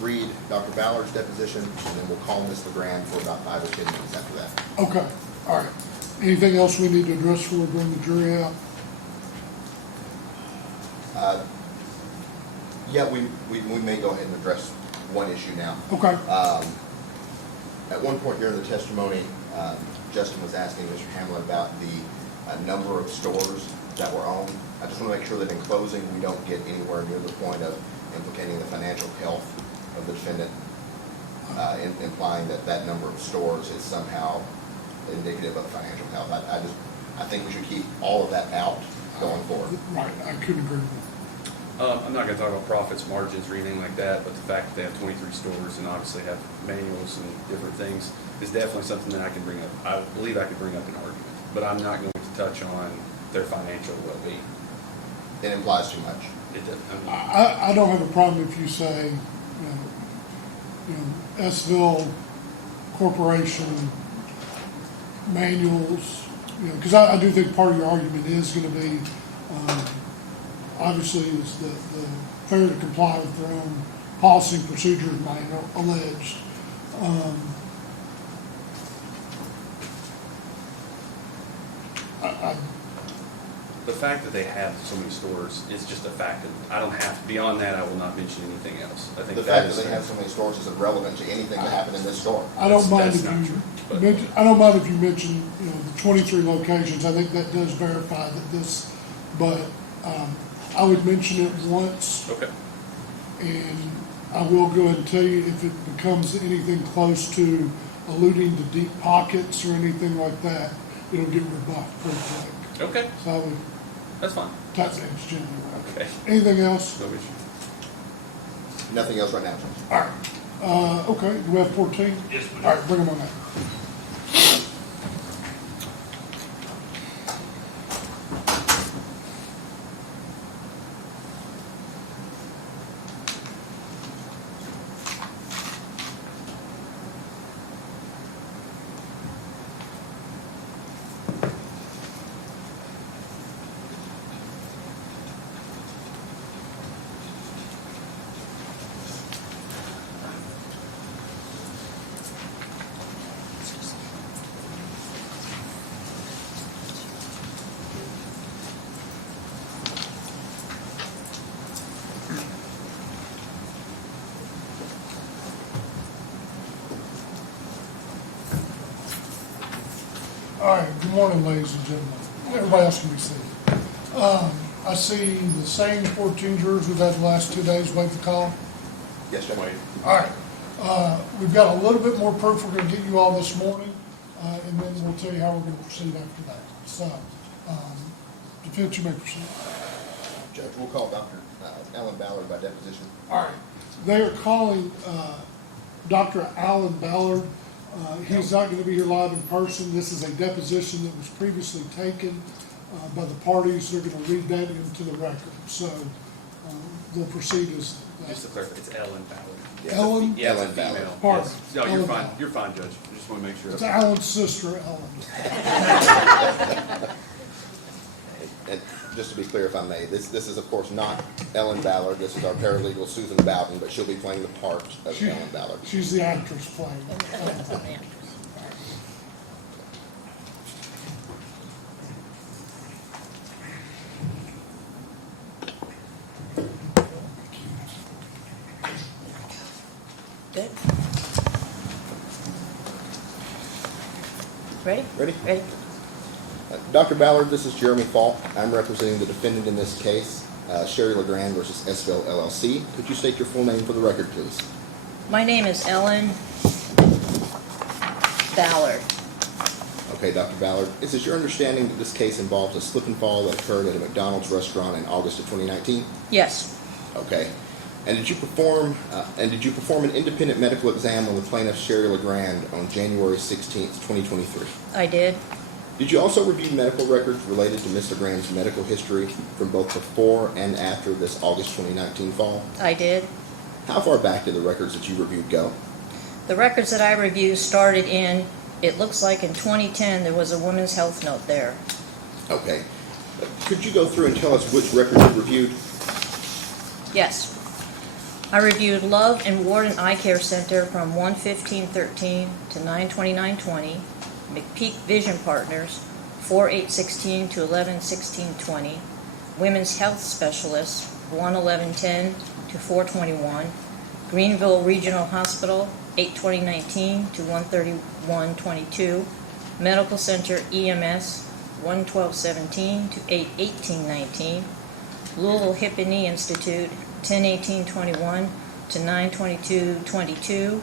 read Dr. Ballard's deposition, and then we'll call Ms. Legrand for about 5 or 10 minutes after that. Okay, all right. Anything else we need to address before we bring the jury out? Yeah, we may go ahead and address one issue now. Okay, At one point during the testimony, Justin was asking Mr. Hamlin about the number of stores that were owned. I just want to make sure that in closing, we don't get anywhere near the point of implicating the financial health of the defendant, implying that that number of stores is somehow indicative of financial health. I think we should keep all of that out going forward. right, I couldn't agree with I'm not gonna talk about profits, margins, or anything like that, but the fact that they have 23 stores and obviously have manuals and different things is definitely something that I can bring up. I believe I could bring up an argument, but I'm not going to touch on their financial well-being. It implies too much. It does, that. I don't have a problem if you say, Sville Corporation manuals, because I do think part of your argument is going to be, obviously, is the failure to comply with their own policy and procedure manual alleged. the fact that they have so many stores is just a fact. I don't have, beyond that, I will not mention anything else. I think The fact that they have so many stores is irrelevant to anything that happened in this store. I don't mind That's if not you true, but- mention, I don't mind if you mention, the 23 locations. I think that does verify that this, but I would mention it once, Okay. and I will go ahead and tell you if it becomes anything close to alluding to deep pockets or anything like that, it'll get rebuffed pretty quick. Okay, So I would that's fine. touch that generally. Okay, Anything else? no issue. Nothing else right now, Judge. All right. Okay, do we have 14? Yes, we do. All right, bring them on that. All right, good morning, ladies and gentlemen. Everybody else can be seated. I see the same 14 jurors we've had the last 2 days wait for call. Yes, Judge. All right, we've got a little bit more proof we're gonna get you all this morning, and then we'll tell you how we're gonna proceed after that. So, defense, you may proceed. Judge, we'll call Dr. Ellen Ballard by deposition. All right, they are calling Dr. Alan Ballard. He's not going to be here live in person. This is a deposition that was previously taken by the parties. They're going to read that into the record. So they'll proceed as Just to clarify, it's Ellen Ballard. Ellen. Yeah, it's a Ellen Ballard. female. Pardon. Yes. No, you're Ellen fine. Ballard. You're fine, Judge. I just want to make sure. It's Alan's sister, Ellen. And just to be clear, if I may, this is of course not Ellen Ballard. This is our paralegal, Susan Bowden, but she'll be playing the part of Ellen Ballard. She's the actress playing. Good. Ready? Ready? Ready. Dr. Ballard, this is Jeremy Falk. I'm representing the defendant in this case, Sherry Legrand versus Sville LLC. Could you state your full name for the record, please? My name is Ellen Ballard. Okay, Dr. Ballard, is it your understanding that this case involves a slip and fall that occurred at a McDonald's restaurant in August of 2019? Yes, Okay. And did you perform an independent medical exam on the plaintiff Sherry Legrand on January 16th, 2023? I did. Did you also review medical records related to Ms. Legrand's medical history from both before and after this August 2019 fall? I did. How far back did the records that you reviewed go? The records that I reviewed started in, it looks like in 2010, there was a woman's health note there. Okay. Could you go through and tell us which records you reviewed? Yes. I reviewed Love and Warden Eye Care Center from 1/15/13 to 9/29/20, McPeak Vision Partners, 4/8/16 to 11/16/20, Women's Health Specialists, 1/11/10 to 4/21, Greenville Regional Hospital, 8/20/19 to 1/31/22, Medical Center EMS, 1/12/17 to 8/18/19, Louisville Hip and Knee Institute, 10/18/21 to 9/22/22,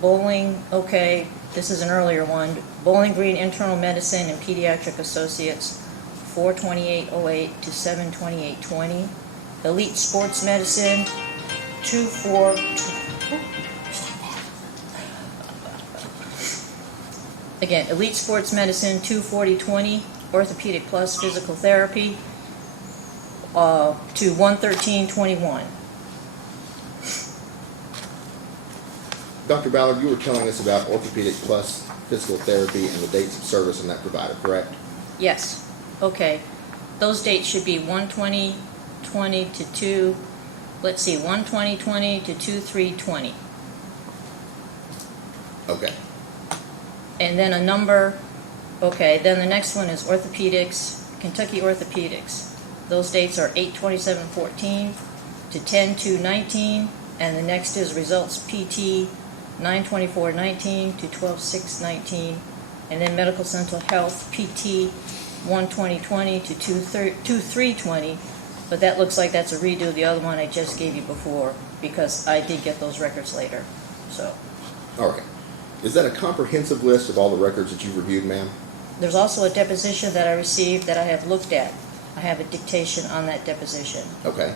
Bowling, okay, this is an earlier one, Bowling Green Internal Medicine and Pediatric Associates, 4/28/08 to 7/28/20, Elite Sports Medicine, 2/4, again, Elite Sports Medicine, 2/40/20, Orthopedic Plus Physical Therapy, to 1/13/21. Dr. Ballard, you were telling us about Orthopedic Plus Physical Therapy and the dates of service in that provider, correct? Yes, okay. Those dates should be 1/20/20 to 1/20/20 to 2/3/20. Okay. And then a number, okay, then the next one is orthopedics, Kentucky Orthopedics. Those dates are 8/27/14 to 10/2/19, and the next is results PT, 9/24/19 to 12/6/19, and then Medical Central Health PT, 1/20/20 to 2/3/20, but that looks like that's a redo of the other one I just gave you before, because I did get those records later, so. All right. Is that a comprehensive list of all the records that you've reviewed, ma'am? There's also a deposition that I received that I have looked at. I have a dictation on that deposition. Okay.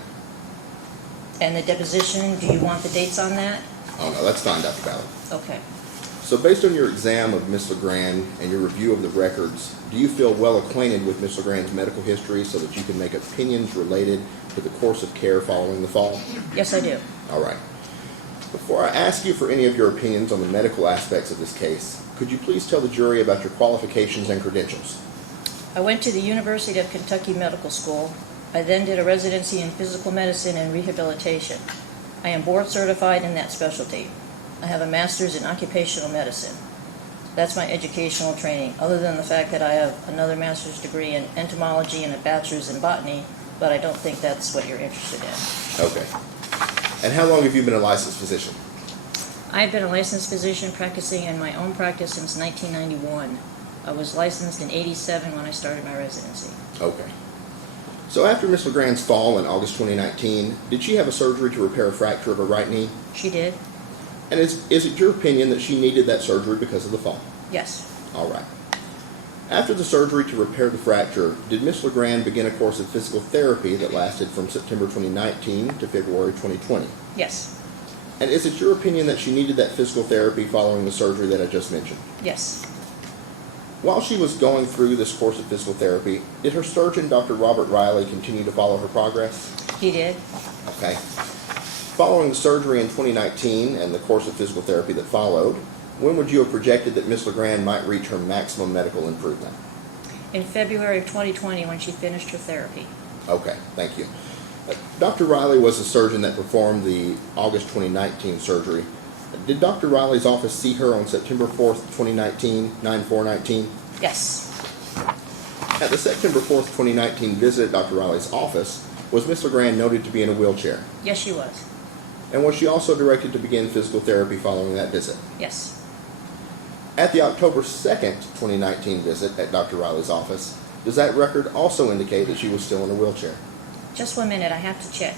And the deposition, do you want the dates on that? Oh, no, that's fine, Dr. Ballard. Okay. So based on your exam of Ms. Legrand and your review of the records, do you feel well acquainted with Ms. Legrand's medical history so that you can make opinions related to the course of care following the fall? Yes, I do. All right. Before I ask you for any of your opinions on the medical aspects of this case, could you please tell the jury about your qualifications and credentials? I went to the University of Kentucky Medical School. I then did a residency in physical medicine and rehabilitation. I am board certified in that specialty. I have a master's in occupational medicine. That's my educational training, other than the fact that I have another master's degree in entomology and a bachelor's in botany, but I don't think that's what you're interested in. Okay. And how long have you been a licensed physician? I've been a licensed physician practicing in my own practice since 1991. I was licensed in '87 when I started my residency. Okay. So after Ms. Legrand's fall in August 2019, did she have a surgery to repair a fracture of her right knee? She did? And is it your opinion that she needed that surgery because of the fall? Yes. All right. After the surgery to repair the fracture, did Ms. Legrand begin a course of physical therapy that lasted from September 2019 to February 2020? Yes. And is it your opinion that she needed that physical therapy following the surgery that I just mentioned? Yes. While she was going through this course of physical therapy, did her surgeon, Dr. Robert Riley, continue to follow her progress? He did? Okay. Following the surgery in 2019 and the course of physical therapy that followed, when would you have projected that Ms. Legrand might reach her maximum medical improvement? In February of 2020 when she finished her therapy. Okay, thank you. Dr. Riley was the surgeon that performed the August 2019 surgery. Did Dr. Riley's office see her on September 4th, 2019, 9/4/19? Yes. At the September 4th, 2019 visit at Dr. Riley's office, was Ms. Legrand noted to be in a wheelchair? Yes, she was. And was she also directed to begin physical therapy following that visit? Yes. At the October 2nd, 2019 visit at Dr. Riley's office, does that record also indicate that she was still in a wheelchair? Just 1 minute, I have to check.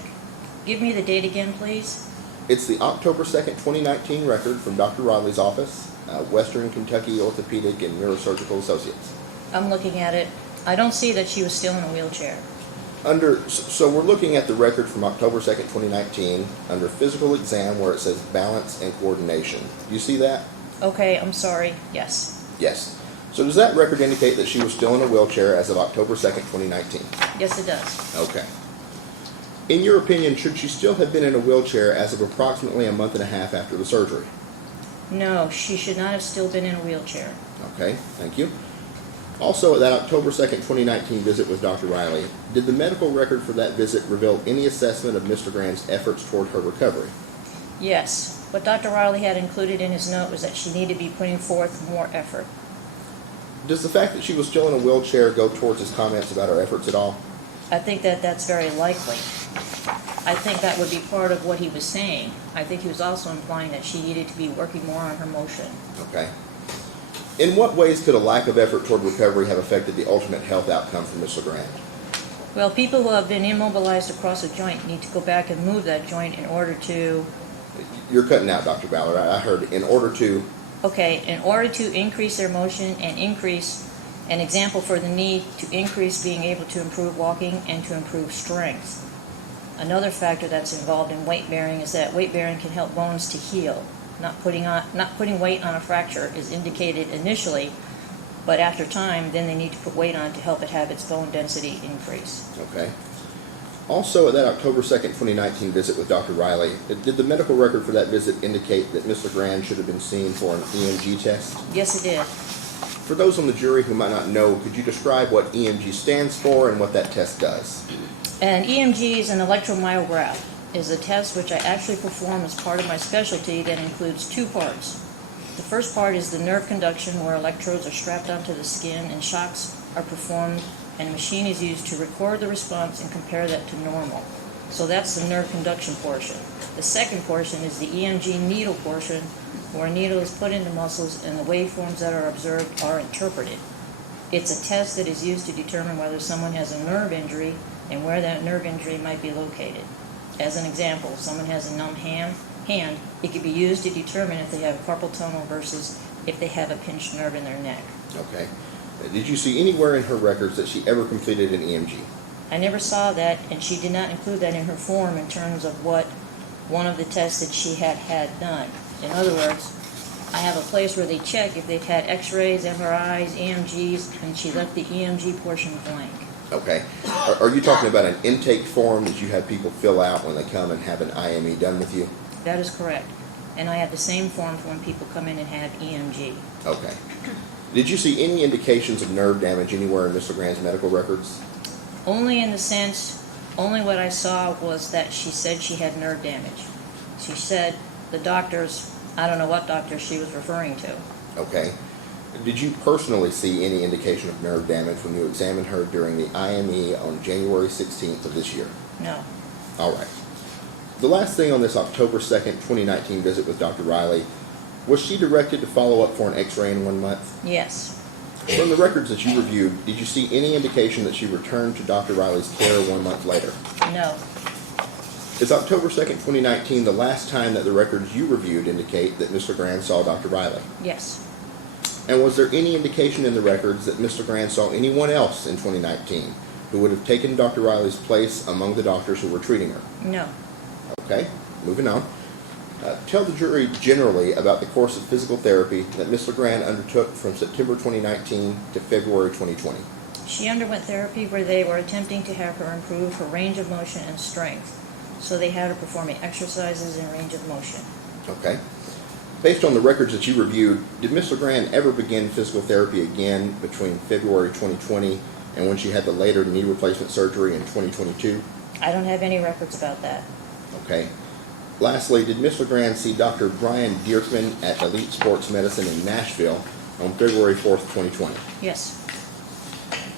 Give me the date again, please. It's the October 2nd, 2019 record from Dr. Riley's office, Western Kentucky Orthopedic and Neurosurgical Associates. I'm looking at it. I don't see that she was still in a wheelchair. So we're looking at the record from October 2nd, 2019, under physical exam where it says balance and coordination. Do you see that? Okay, I'm sorry. Yes. Yes. So does that record indicate that she was still in a wheelchair as of October 2nd, 2019? Yes, it does. Okay. In your opinion, should she still have been in a wheelchair as of approximately a month and a half after the surgery? No, she should not have still been in a wheelchair. Okay, thank you. Also, at that October 2nd, 2019 visit with Dr. Riley, did the medical record for that visit reveal any assessment of Ms. Legrand's efforts toward her recovery? Yes. What Dr. Riley had included in his note was that she needed to be putting forth more effort. Does the fact that she was still in a wheelchair go towards his comments about her efforts at all? I think that that's very likely. I think that would be part of what he was saying. I think he was also implying that she needed to be working more on her motion. Okay. In what ways could a lack of effort toward recovery have affected the ultimate health outcome for Ms. Legrand? Well, people who have been immobilized across a joint need to go back and move that joint in order to, You're cutting out, Dr. Ballard. I heard in order to... okay, in order to increase their motion and increase, an example for the need to increase being able to improve walking and to improve strength. Another factor that's involved in weight bearing is that weight bearing can help bones to heal. Not putting weight on a fracture is indicated initially, but after time, then they need to put weight on to help it have its bone density increase. Okay. Also, at that October 2nd, 2019 visit with Dr. Riley, did the medical record for that visit indicate that Ms. Legrand should have been seen for an EMG test? Yes, it did. For those on the jury who might not know, could you describe what EMG stands for and what that test does? An EMG is an electromyograph, is a test which I actually perform as part of my specialty that includes two parts. The first part is the nerve conduction, where electrodes are strapped onto the skin and shocks are performed, and a machine is used to record the response and compare that to normal. So that's the nerve conduction portion. The second portion is the EMG needle portion, where a needle is put into muscles and the waveforms that are observed are interpreted. It's a test that is used to determine whether someone has a nerve injury and where that nerve injury might be located. As an example, if someone has a numb hand, it could be used to determine if they have carpal tunnel versus if they have a pinched nerve in their neck. Okay. Did you see anywhere in her records that she ever completed an EMG? I never saw that, and she did not include that in her form in terms of what one of the tests that she had done. In other words, I have a place where they check if they've had x-rays, MRIs, EMGs, and she left the EMG portion blank. Okay. Are you talking about an intake form that you have people fill out when they come and have an IME done with you? That is correct. And I have the same form for when people come in and have EMG. Okay. Did you see any indications of nerve damage anywhere in Ms. Legrand's medical records? Only in the sense, only what I saw was that she said she had nerve damage. She said the doctors, I don't know what doctor she was referring to. Okay. Did you personally see any indication of nerve damage when you examined her during the IME on January 16th of this year? No. All right. The last thing on this October 2nd, 2019 visit with Dr. Riley, was she directed to follow up for an x-ray in 1 month? Yes. From the records that you reviewed, did you see any indication that she returned to Dr. Riley's care 1 month later? No. Is October 2nd, 2019 the last time that the records you reviewed indicate that Ms. Legrand saw Dr. Riley? Yes. And was there any indication in the records that Ms. Legrand saw anyone else in 2019 who would have taken Dr. Riley's place among the doctors who were treating her? No. Okay, moving on. Tell the jury generally about the course of physical therapy that Ms. Legrand undertook from September 2019 to February 2020. She underwent therapy where they were attempting to have her improve her range of motion and strength. So they had her performing exercises in range of motion. Okay. Based on the records that you reviewed, did Ms. Legrand ever begin physical therapy again between February 2020 and when she had the later knee replacement surgery in 2022? I don't have any records about that. Okay. Lastly, did Ms. Legrand see Dr. Brian Dierkman at Elite Sports Medicine in Nashville on February 4th, 2020? Yes.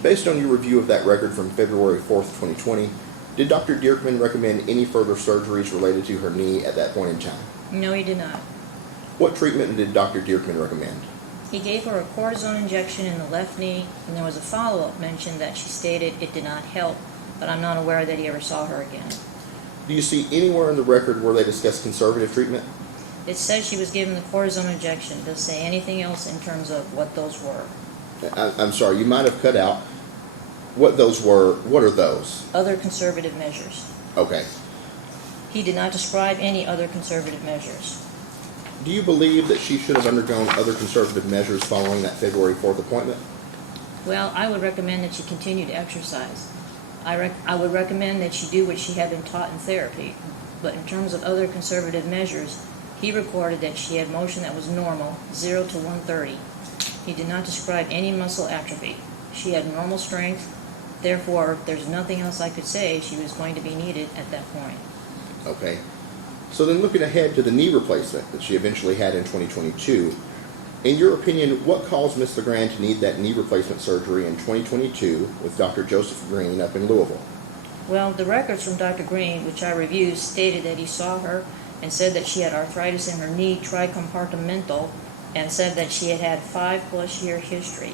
Based on your review of that record from February 4th, 2020, did Dr. Dierkman recommend any further surgeries related to her knee at that point in time? No, he did not. What treatment did Dr. Dierkman recommend? He gave her a cortisone injection in the left knee, and there was a follow-up mention that she stated it did not help, but I'm not aware that he ever saw her again. Do you see anywhere in the record where they discuss conservative treatment? It says she was given the cortisone injection. Does it say anything else in terms of what those were? I'm sorry, you might have cut out what those were. What are those? Other conservative measures. Okay. He did not describe any other conservative measures. Do you believe that she should have undergone other conservative measures following that February 4th appointment? Well, I would recommend that she continue to exercise. I would recommend that she do what she had been taught in therapy. But in terms of other conservative measures, he recorded that she had motion that was normal, 0 to 130. He did not describe any muscle atrophy. She had normal strength. Therefore, there's nothing else I could say. She was going to be needed at that point. Okay. So then looking ahead to the knee replacement that she eventually had in 2022, in your opinion, what caused Ms. Legrand to need that knee replacement surgery in 2022 with Dr. Joseph Green up in Louisville? Well, the records from Dr. Green, which I reviewed, stated that he saw her and said that she had arthritis in her knee tricompartmental and said that she had had 5+ year history.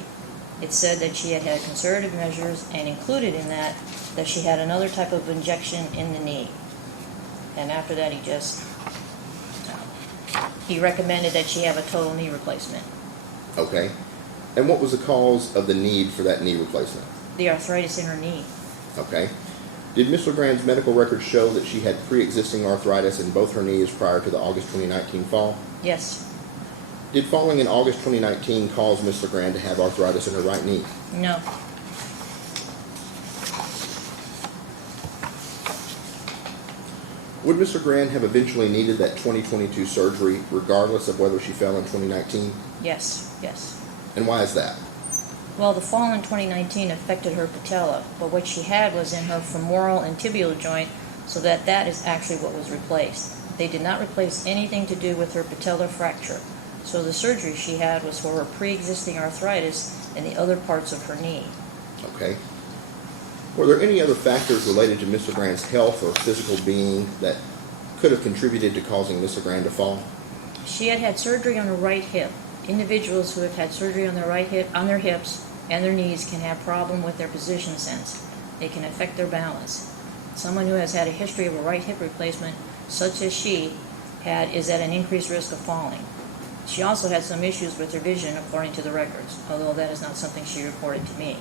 It said that she had had conservative measures and included in that she had another type of injection in the knee. And after that, he recommended that she have a total knee replacement. Okay. And what was the cause of the need for that knee replacement? The arthritis in her knee. Okay. Did Ms. Legrand's medical records show that she had pre-existing arthritis in both her knees prior to the August 2019 fall? Yes. Did falling in August 2019 cause Ms. Legrand to have arthritis in her right knee? No. Would Ms. Legrand have eventually needed that 2022 surgery regardless of whether she fell in 2019? Yes. Yes. And why is that? Well, the fall in 2019 affected her patella, but what she had was in her femoral and tibial joint, so that is actually what was replaced. They did not replace anything to do with her patellar fracture. So the surgery she had was for her pre-existing arthritis in the other parts of her knee. Okay. Were there any other factors related to Ms. Legrand's health or physical being that could have contributed to causing Ms. Legrand to fall? She had had surgery on her right hip. Individuals who have had surgery on their right hip, on their hips and their knees can have problem with their position sense. It can affect their balance. Someone who has had a history of a right hip replacement, such as she had, is at an increased risk of falling. She also had some issues with her vision, according to the records, although that is not something she reported to me.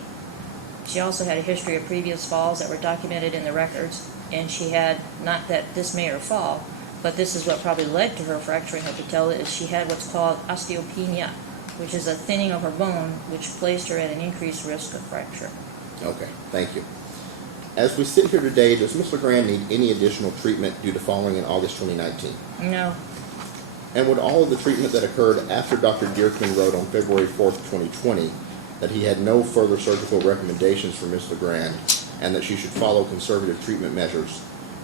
She also had a history of previous falls that were documented in the records, and she had, not that this made her fall, but this is what probably led to her fracturing her patella, is she had what's called osteopenia, which is a thinning of her bone, which placed her at an increased risk of fracture. Okay, thank you. As we sit here today, does Ms. Legrand need any additional treatment due to falling in August 2019? No. And would all of the treatment that occurred after Dr. Dierkman wrote on February 4th, 2020, that he had no further surgical recommendations for Ms. Legrand and that she should follow conservative treatment measures,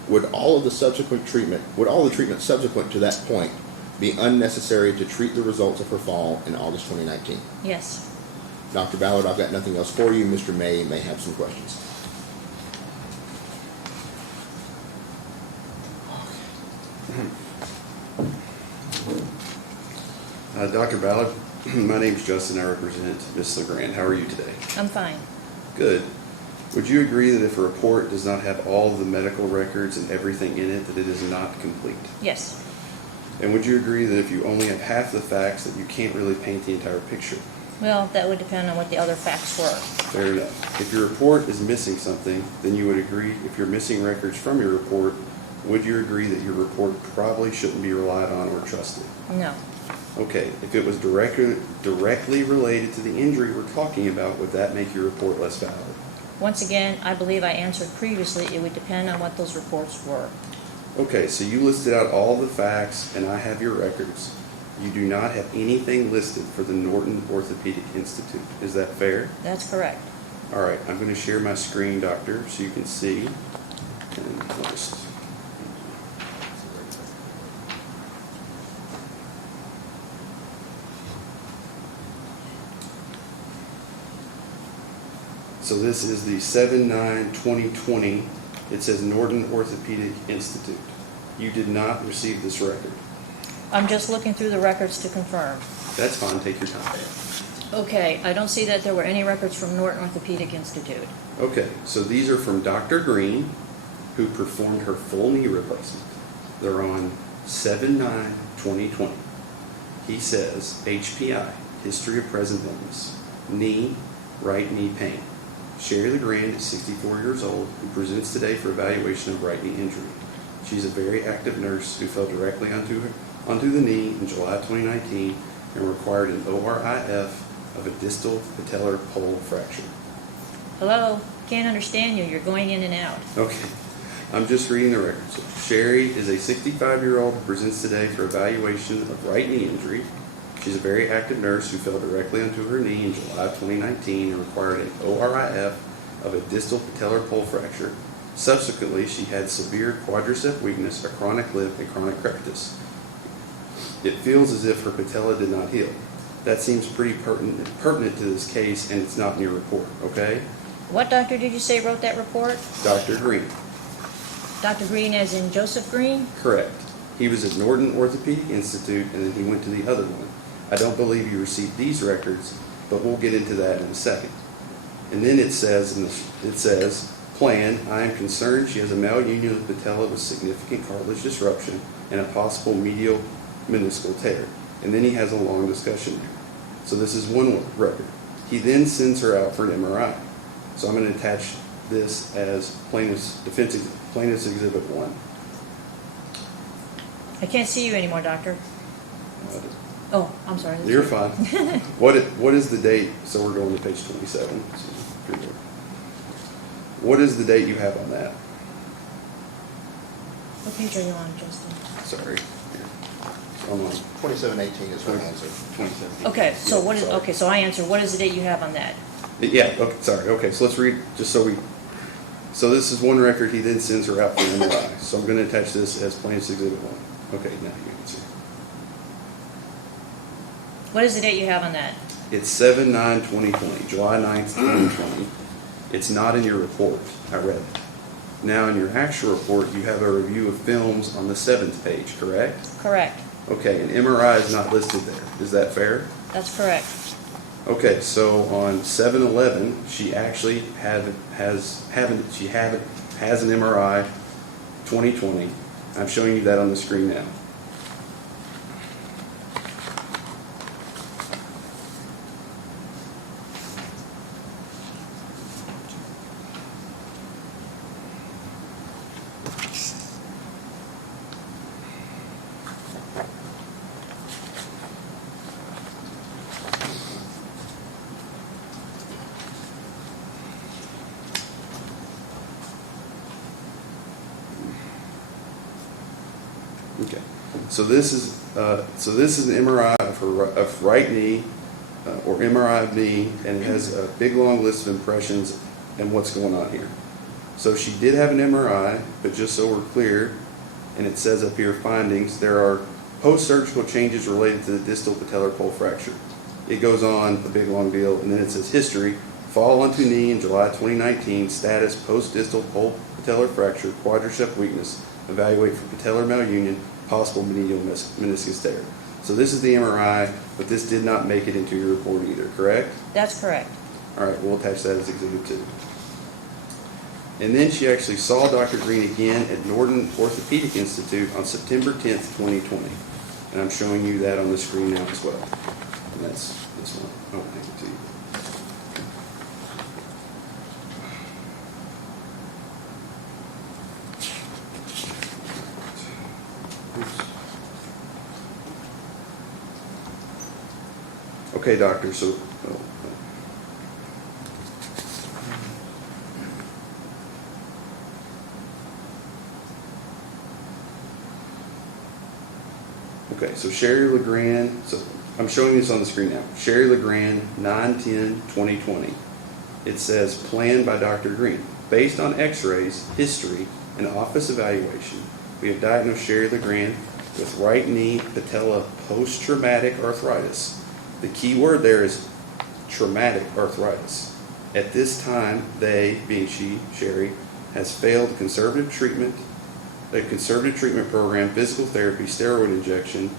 would all the treatment subsequent to that point be unnecessary to treat the results of her fall in August 2019? Yes. Dr. Ballard, I've got nothing else for you. Mr. May have some questions. Dr. Ballard, my name's Justin. I represent Ms. Legrand. How are you today? I'm fine. Good. Would you agree that if a report does not have all the medical records and everything in it, that it is not complete? Yes. And would you agree that if you only have half the facts, that you can't really paint the entire picture? Well, that would depend on what the other facts were. Fair enough. If your report is missing something, then you would agree, if you're missing records from your report, would you agree that your report probably shouldn't be relied on or trusted? No. Okay, if it was directly related to the injury we're talking about, would that make your report less valid? Once again, I believe I answered previously, it would depend on what those reports were. Okay, so you listed out all the facts, and I have your records. You do not have anything listed for the Norton Orthopedic Institute. Is that fair? That's correct. All right, I'm going to share my screen, doctor, so you can see. And I'll just... So this is the 7/9/2020. It says Norton Orthopedic Institute. You did not receive this record. I'm just looking through the records to confirm. That's fine, take your time. Okay, I don't see that there were any records from Norton Orthopedic Institute. Okay, so these are from Dr. Green, who performed her full knee replacement. They're on 7/9/2020. He says, HPI, history of present illness, knee, right knee pain. Sherry Legrand is 64 years old, who presents today for evaluation of right knee injury. She's a very active nurse who fell directly onto the knee in July 2019 and required an ORIF of a distal patellar pole fracture. Hello? Can't understand you. You're going in and out. Okay, I'm just reading the records. Sherry is a 65-year-old who presents today for evaluation of right knee injury. She's a very active nurse who fell directly onto her knee in July of 2019 and required an ORIF of a distal patellar pole fracture. Subsequently, she had severe quadricep weakness, a chronic limp, and chronic crepitus. It feels as if her patella did not heal. That seems pretty pertinent to this case, and it's not in your report, okay? What doctor did you say wrote that report? Dr. Green. Dr. Green as in Joseph Green? Correct. He was at Norton Orthopedic Institute, and then he went to the other one. I don't believe you received these records, but we'll get into that in a second. And then it says, plan, I am concerned she has a malunion of the patella with significant cartilage disruption and a possible medial meniscal tear. And then he has a long discussion there. So this is one record. He then sends her out for an MRI. So I'm going to attach this as plaintiff's exhibit 1. I can't see you anymore, doctor. Oh, I'm sorry. You're fine. What is the date? So we're going to page 27. What is the date you have on that? What page are you on, Justin? Sorry. Here. So I'm on 2718 is my answer. 27. Okay, so Yeah, what is, sorry. okay, so I answer, what is the date you have on that? Yeah, okay, sorry. Okay, so let's read, so this is one record. He then sends her out for an MRI. So I'm going to attach this as plaintiff's exhibit 1. Okay, now you can see. What is the date you have on that? It's 7/9/2020, July 9th, 2020. It's not in your report. I read it. Now, in your actual report, you have a review of films on the 7th page, correct? Correct. Okay, an MRI is not listed there. Is that fair? That's correct. Okay, so on 7/11, she actually has an MRI 2020. I'm showing you that on the screen now. Okay, so this is an MRI of her of right knee, or MRI of knee, and it has a big long list of impressions and what's going on here. So she did have an MRI, but just so we're clear, and it says up here findings, there are post-surgical changes related to the distal patellar pole fracture. It goes on a big long deal, and then it says history: fall onto knee in July 2019, status post-distal pole patellar fracture, quadricep weakness. Evaluate for patellar malunion, possible medial meniscus tear. So this is the MRI, but this did not make it into your report either, correct? That's correct. All right, we'll attach that as exhibit 2. And then she actually saw Dr. Green again at Norton Orthopedic Institute on September 10th, 2020. And I'm showing you that on the screen now as well. And that's this one. I'll take it to you. Okay, doctor, so, okay, so Sherry Legrand, so I'm showing this on the screen now. Sherry Legrand, 9/10/2020. It says, planned by Dr. Green. Based on x-rays, history, and office evaluation, we have diagnosed Sherry Legrand with right knee patella post-traumatic arthritis. The key word there is traumatic arthritis. At this time, they, being she, Sherry, has failed a conservative treatment program, physical therapy, steroid injection,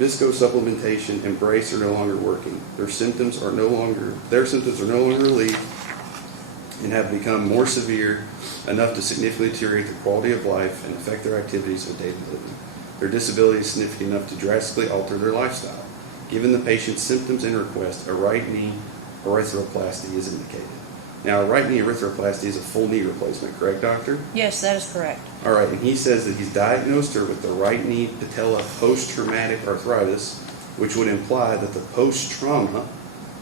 visco supplementation, and brace are no longer working. Their symptoms are no longer relieved and have become more severe enough to significantly deteriorate their quality of life and affect their activities of daily living. Their disability is significant enough to drastically alter their lifestyle. Given the patient's symptoms and request, a right knee arthroplasty is indicated. Now, a right knee arthroplasty is a full knee replacement, correct, doctor? Yes, that is correct. All right, and he says that he's diagnosed her with the right knee patella post-traumatic arthritis, which would imply that the post-trauma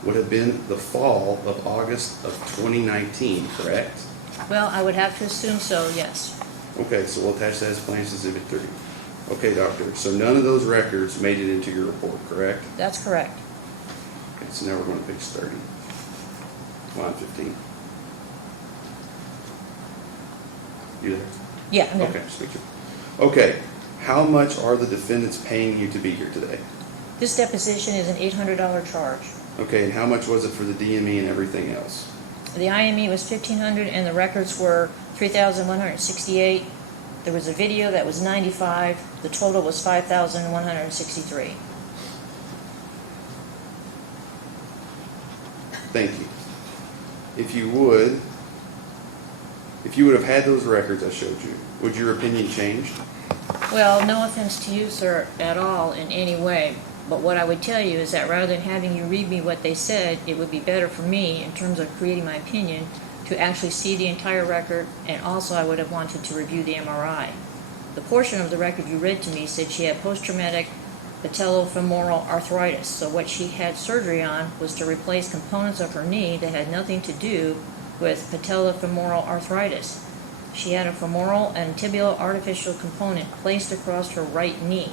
would have been the fall of August of 2019, correct? Well, I would have to assume so, yes. Okay, so we'll attach that as Plaintiff's Exhibit 3. Okay, doctor, so none of those records made it into your report, correct? That's correct. Okay, so now we're going to page 30, line 15. You there? Yeah, I'm there. Okay, just make sure. Okay, how much are the defendants paying you to be here today? This deposition is an $800 charge. Okay, and how much was it for the DME and everything else? The IME was $1,500 and the records were $3,168. There was a video that was $95. The total was $5,163. Thank you. If you would have had those records I showed you, would your opinion change? Well, no offense to you, sir, at all in any way, but what I would tell you is that rather than having you read me what they said, it would be better for me, in terms of creating my opinion, to actually see the entire record, and also I would have wanted to review the MRI. The portion of the record you read to me said she had post-traumatic patellofemoral arthritis, so what she had surgery on was to replace components of her knee that had nothing to do with patellofemoral arthritis. She had a femoral and tibial artificial component placed across her right knee.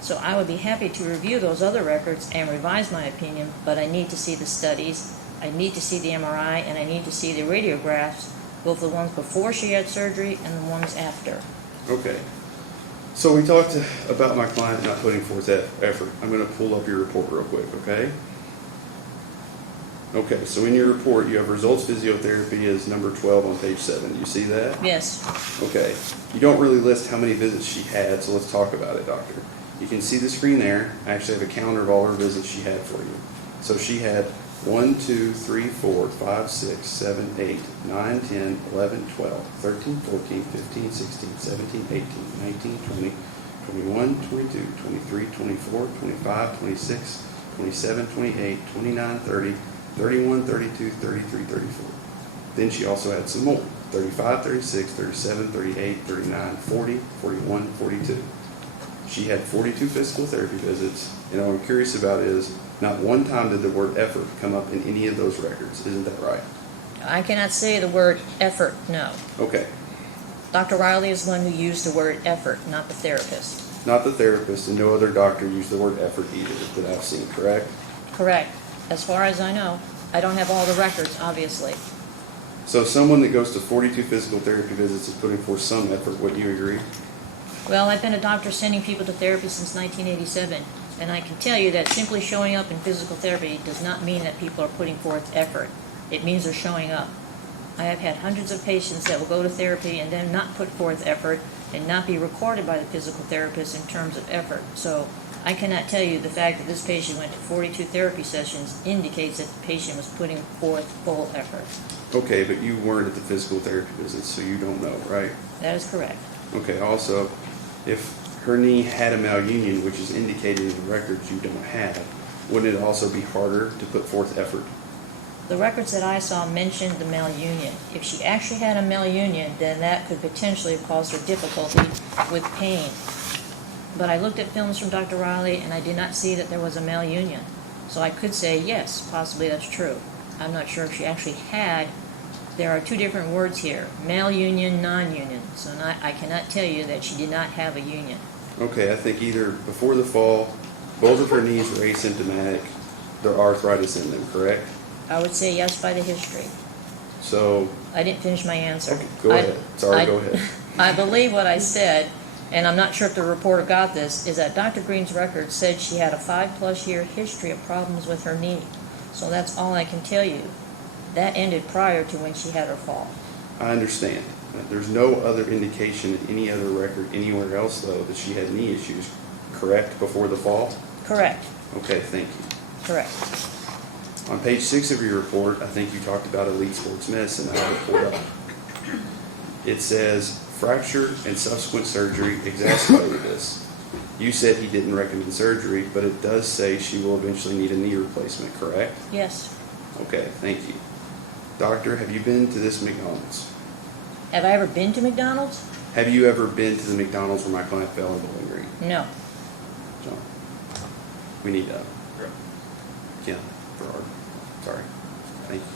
So I would be happy to review those other records and revise my opinion, but I need to see the studies, I need to see the MRI, and I need to see the radiographs, both the ones before she had surgery and the ones after. Okay. So we talked about my client not putting forth that effort. I'm going to pull up your report real quick, okay? Okay, so in your report, you have results physiotherapy is number 12 on page 7. You see that? Yes. Okay. You don't really list how many visits she had, so let's talk about it, doctor. You can see the screen there. I actually have a calendar of all her visits she had for you. So she had 1, 2, 3, 4, 5, 6, 7, 8, 9, 10, 11, 12, 13, 14, 15, 16, 17, 18, 19, 20, 21, 22, 23, 24, 25, 26, 27, 28, 29, 30, 31, 32, 33, 34. Then she also had some more. 35, 36, 37, 38, 39, 40, 41, 42. She had 42 physical therapy visits, and what I'm curious about is, not one time did the word effort come up in any of those records. Isn't that right? I cannot say the word effort, no. Okay. Dr. Riley is the one who used the word effort, not the therapist. Not the therapist, and no other doctor used the word effort either that I've seen, correct? Correct. As far as I know. I don't have all the records, obviously. So someone that goes to 42 physical therapy visits is putting forth some effort. Would you agree? Well, I've been a doctor sending people to therapy since 1987, and I can tell you that simply showing up in physical therapy does not mean that people are putting forth effort. It means they're showing up. I have had hundreds of patients that will go to therapy and then not put forth effort and not be recorded by the physical therapist in terms of effort. So I cannot tell you the fact that this patient went to 42 therapy sessions indicates that the patient was putting forth full effort. Okay, but you weren't at the physical therapy visits, so you don't know, right? That is correct. Okay, also, if her knee had a malunion, which is indicated in the records you don't have, wouldn't it also be harder to put forth effort? The records that I saw mentioned the malunion. If she actually had a malunion, then that could potentially have caused her difficulty with pain. But I looked at films from Dr. Riley and I did not see that there was a malunion. So I could say, yes, possibly that's true. I'm not sure if she actually had. There are two different words here, malunion, non-union. So I cannot tell you that she did not have a union. Okay, I think either before the fall, both of her knees were asymptomatic, there are arthritis in them, correct? I would say yes by the history. So, I didn't finish my answer. okay, go ahead. Sorry, go ahead. I believe what I said, and I'm not sure if the reporter got this, is that Dr. Green's record said she had a 5+ year history of problems with her knee. So that's all I can tell you. That ended prior to when she had her fall. I understand. There's no other indication in any other record anywhere else, though, that she had knee issues, correct, before the fall? Correct. Okay, thank you. Correct. On page 6 of your report, I think you talked about elite sports medicine. I have it pulled up. It says, fracture and subsequent surgery exacerbated this. You said he didn't recommend surgery, but it does say she will eventually need a knee replacement, correct? Yes. Okay, thank you. Doctor, have you been to this McDonald's? Have I ever been to McDonald's? Have you ever been to the McDonald's where my client fell in Bowling Green? No. John, we need Ken for our, sorry. Thank you.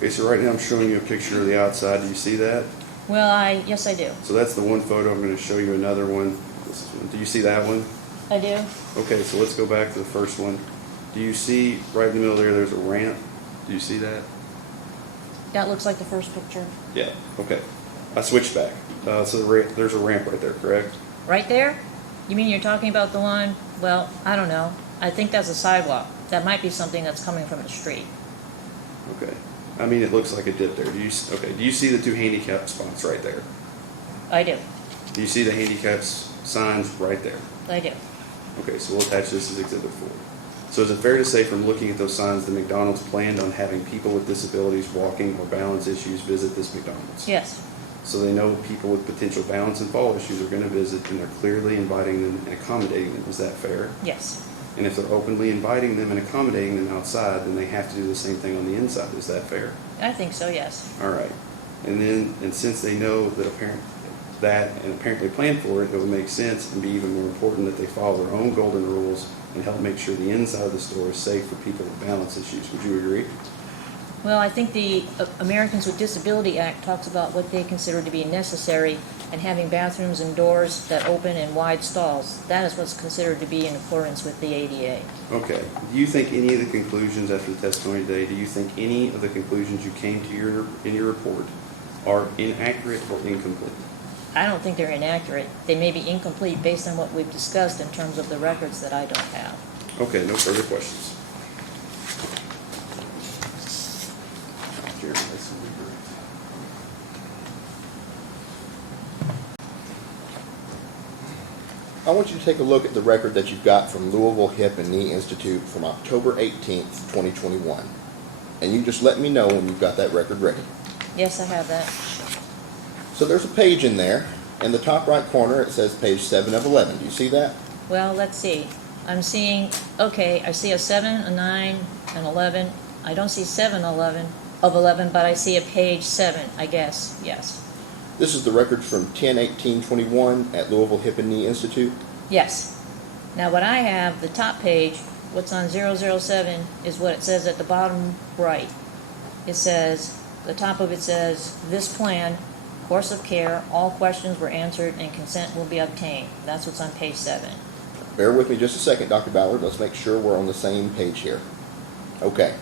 Okay, so right now I'm showing you a picture of the outside. Do you see that? Well, yes, I do. So that's the one photo. I'm going to show you another one. This is one. Do you see that one? I do. Okay, so let's go back to the first one. Do you see right in the middle there, there's a ramp? Do you see that? That looks like the first picture. Yeah. Okay. I switched back. So there's a ramp right there, correct? Right there? You mean you're talking about the one, well, I don't know. I think that's a sidewalk. That might be something that's coming from the street. Okay. I mean, it looks like a dip there. Okay, do you see the two handicap spots right there? I do. Do you see the handicap signs right there? I do. Okay, so we'll attach this as Exhibit 4. So is it fair to say from looking at those signs that McDonald's planned on having people with disabilities, walking, or balance issues visit this McDonald's? Yes. So they know people with potential balance and fall issues are going to visit, and they're clearly inviting them and accommodating them. Is that fair? Yes. And if they're openly inviting them and accommodating them outside, then they have to do the same thing on the inside. Is that fair? I think so, yes. All right. And since they know that apparently plan for it, it would make sense and be even more important that they follow their own golden rules and help make sure the inside of the store is safe for people with balance issues. Would you agree? Well, I think the Americans with Disability Act talks about what they consider to be necessary and having bathrooms and doors that open in wide stalls. That is what's considered to be in accordance with the ADA. Okay. Do you think any of the conclusions after the testimony today, do you think any of the conclusions you came to in your report are inaccurate or incomplete? I don't think they're inaccurate. They may be incomplete based on what we've discussed in terms of the records that I don't have. Okay, no further questions. Jeremy, that's gonna be great. I want you to take a look at the record that you've got from Louisville Hip and Knee Institute from October 18th, 2021. And you just let me know when you've got that record ready. Yes, I have that. So there's a page in there. In the top right corner, it says page 7 of 11. Do you see that? Well, let's see. I'm seeing, okay, I see a 7, a 9, an 11. I don't see 7 of 11, but I see a page 7, I guess, yes. This is the record from 10/18/21 at Louisville Hip and Knee Institute. Yes. Now what I have, the top page, what's on 007 is what it says at the bottom right. It says, the top of it says, this plan, course of care, all questions were answered and consent will be obtained. That's what's on page 7. Bear with me just a second, Dr. Ballard. Let's make sure we're on the same page here. Okay.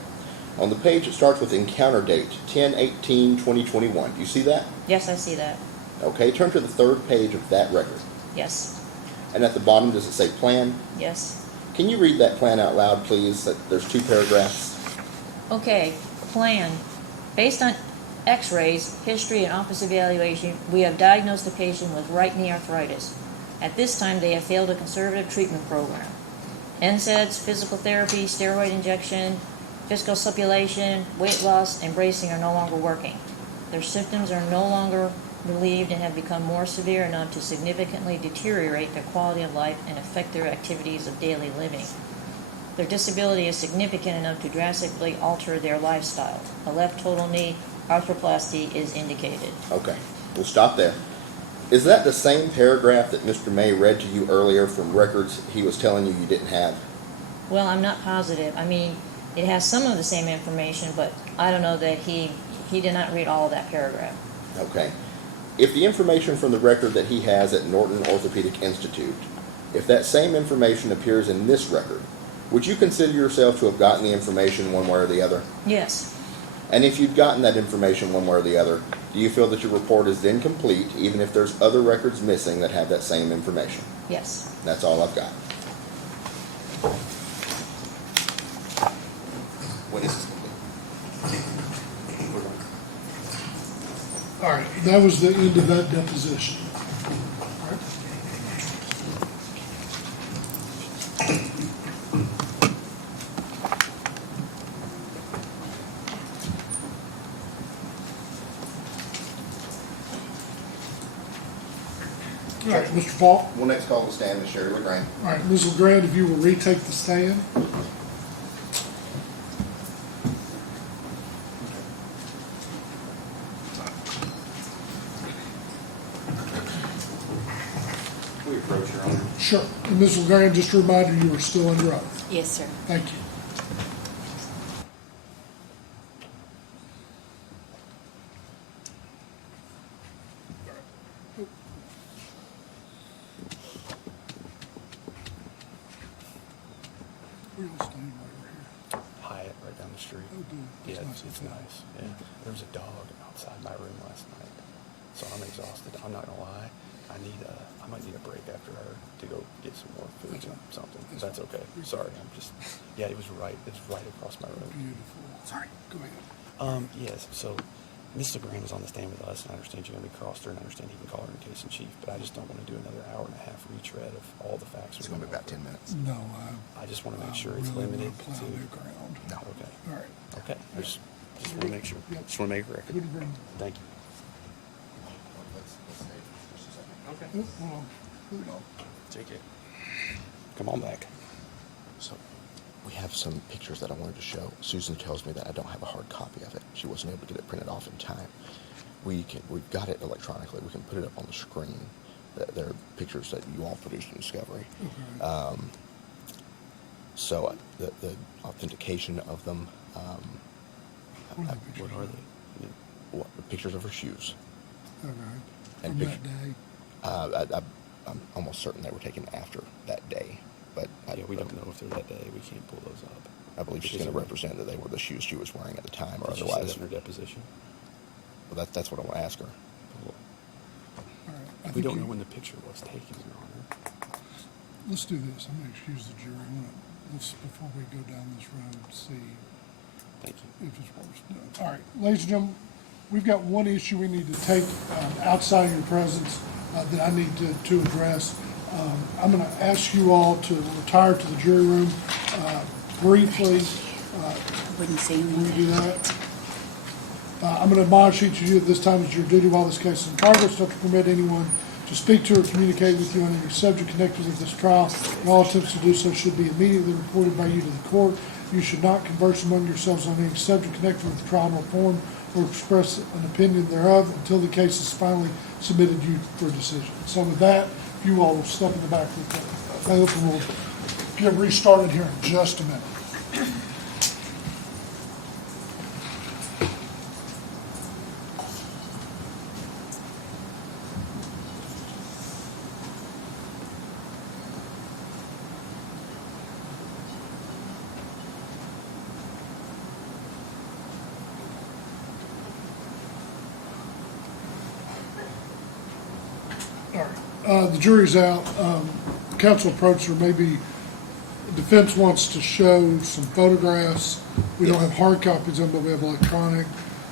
On the page, it starts with encounter date, 10/18/2021. Do you see that? Yes, I see that. Okay, turn to the third page of that record. Yes. And at the bottom, does it say plan? Yes. Can you read that plan out loud, please? There's 2 paragraphs. Okay, plan. Based on x-rays, history, and office evaluation, we have diagnosed the patient with right knee arthritis. At this time, they have failed a conservative treatment program. NSAIDs, physical therapy, steroid injection, viscosuppulation, weight loss, and bracing are no longer working. Their symptoms are no longer relieved and have become more severe enough to significantly deteriorate their quality of life and affect their activities of daily living. Their disability is significant enough to drastically alter their lifestyle. A left total knee arthroplasty is indicated. Okay, we'll stop there. Is that the same paragraph that Mr. May read to you earlier from records he was telling you didn't have? Well, I'm not positive. I mean, it has some of the same information, but I don't know that he did not read all of that paragraph. Okay. If the information from the record that he has at Norton Orthopedic Institute, if that same information appears in this record, would you consider yourself to have gotten the information one way or the other? Yes. And if you've gotten that information one way or the other, do you feel that your report is then complete, even if there's other records missing that have that same information? Yes. That's all I've got. When is this complete? All right, that was the end of that deposition. All right. All right, Mr. Falk. We'll next call the stand Ms. Sherry Legrand. All right, Ms. Legrand, if you will retake the stand. Can we approach, Your Honor? Sure. And Ms. Legrand, just a reminder, you are still under oath. Yes, sir. Thank you. We're gonna stay right over here. Hyatt right down the street. Oh, good. Yeah, That's it's nice. nice. Yeah. There was a dog outside my room last night, so I'm exhausted. I'm not gonna lie. I might need a break after her to go get some more food That's and fine. something. That's That's fine. okay. Sorry, I'm just. Yeah, it's right across my room. Beautiful. Sorry, go ahead. Yes. So, Miss Legrand was on the stand with us, and I understand you're gonna be crossed her, and I understand you can call her in case in chief. But I just don't want to do another hour and a half retread of all the facts. It's gonna be about 10 minutes. No, I just want to make I sure it's really limited wanna plow to. new ground. No. Okay. All right. Okay. I just want to make sure. Yep. Just want to make a record. Wouldn't bring- Thank you. Let's stay just a second. Okay. Oh, hold on. Hold on. Take it. Come on back. So, we have some pictures that I wanted to show. Susan tells me that I don't have a hard copy of it. She wasn't able to get it printed off in time. We've got it electronically. We can put it up on the screen. They're pictures that you all produced in Discovery. Okay. So the authentication of them, What are the pictures? What are they? pictures of her shoes. All right. And From that day. I'm almost certain they were taken after that day, but Yeah, we don't know if they're that day. We can't pull those up. I believe she's Because going to of- represent that they were the shoes she was wearing at the time, or Did she say otherwise. that in her deposition? Well, that's what I want to ask her. All right. I We think don't you- know when the picture was taken, Your Honor. Let's do this. I'm gonna excuse the jury. Let's, before we go down this road, see Thank you. if it's worth doing. All right, ladies and gentlemen, we've got one issue we need to take outside of your presence that I need to address. I'm going to ask you all to retire to the jury room briefly. Wouldn't see him. Will you do that? I'm going to admonish each of you at this time as your duty while this case is in progress, not to permit anyone to speak to or communicate with you on any subject connected with this trial, and all attempts to do so should be immediately reported by you to the court. You should not converse among yourselves on any subject connected with the trial nor form or express an opinion thereof until the case is finally submitted to you for decision. So with that, if you all will step in the back with the bailiff, and we'll get restarted here in just a minute. All right, the jury's out. Counsel approached her, maybe the defense wants to show some photographs. We don't have hard copies of them, but we have electronic.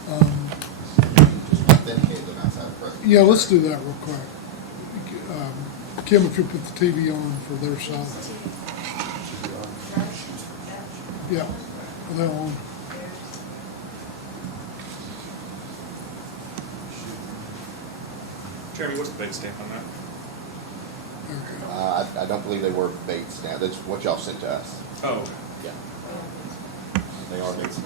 Just authenticate them outside of presence. Yeah, let's do that real quick. Kim, if you put the TV on for their side. Yeah, are they on? Jeremy, what's the bait stamp on that? Okay. I don't believe they were baits now. That's what y'all sent to us. Oh, Yeah. They are baits.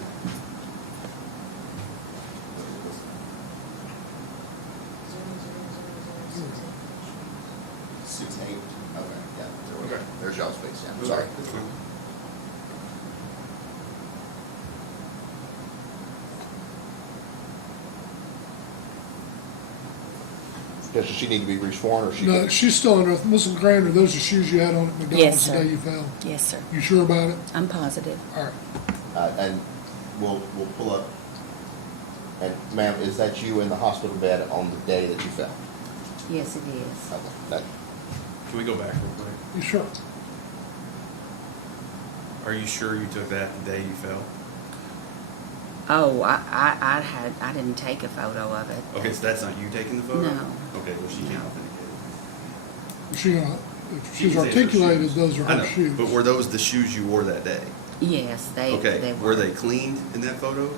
6 8. Okay, yeah. Okay. There's y'all's baits now. Sorry. Does she need to be resworn, or she? No, she's still under oath. Mrs. Legrand, are those the shoes you had on at Yes, McDonald's the sir. day you fell? Yes, sir. You sure about it? I'm positive. All right. And we'll pull up. And ma'am, is that you in the hospital bed on the day that you fell? Yes, it is. Okay, that, can we go back real quick? You sure? Are you sure you took that the day you fell? Oh, I didn't take a photo of it. Okay, so that's not you taking the photo? No. Okay, well, she can't authenticate it. She gonna, if she's She can say her articulated, shoes. those are I her know, shoes. but were those the shoes you wore that day? Yes, they Okay, were. were they cleaned in that photo?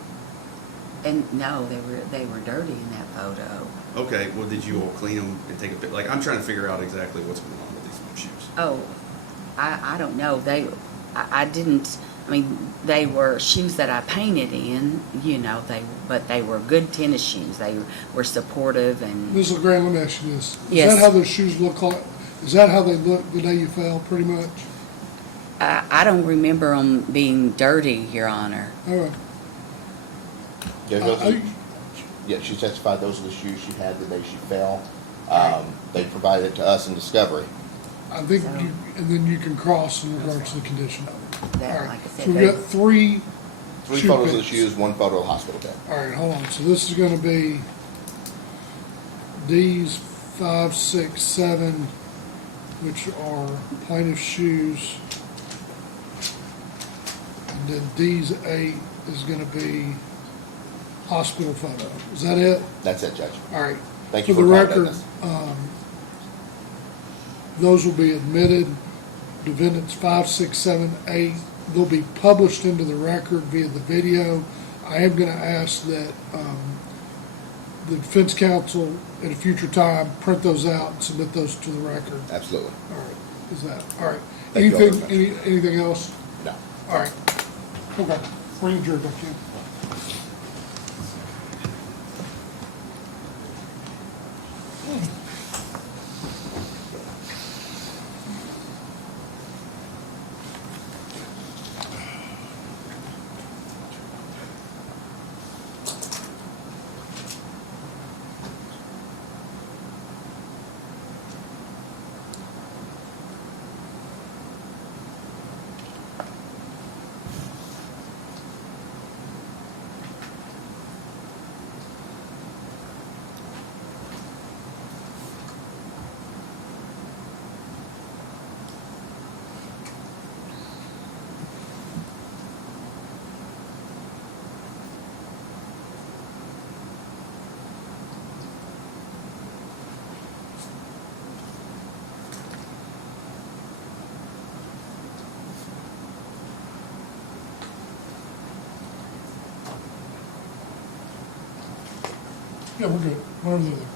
And no, they were dirty in that photo. Okay, well, did you all clean them and take a pic? Like, I'm trying to figure out exactly what's going on with these shoes. Oh, I don't know. I didn't. I mean, they were shoes that I painted in. You know, but they were good tennis shoes. They were supportive and. Ms. Legrand, let me ask you this. Is Yes. that how those shoes look like? Is that how they look the day you fell, pretty much? I don't remember them being dirty, Your Honor. All right. yeah, those are- I- yeah, she testified those are the shoes she had the day she fell. They provided it to us in discovery. I think So- and then you can cross in regards to the condition. All That, right, like I so said, we they, got three. Three shoe photos of the picks. shoes, one photo of the hospital bed. All right, hold on. So this is gonna be D's 5, 6, 7, which are plaintiff shoes. And then D's 8 is gonna be hospital photo. Is that it? That's it, Judge. All right. Thank you For for the accommodating record, us. those will be admitted. Defendants 5, 6, 7, 8. They'll be published into the record via the video. I am gonna ask that, the defense counsel at a future time, print those out and submit those to the record. Absolutely. All right, is that, all right. Thank you all Anything, very anything else? No. All right. Okay, bring your back in. Yeah, we're good. Whatever they're there.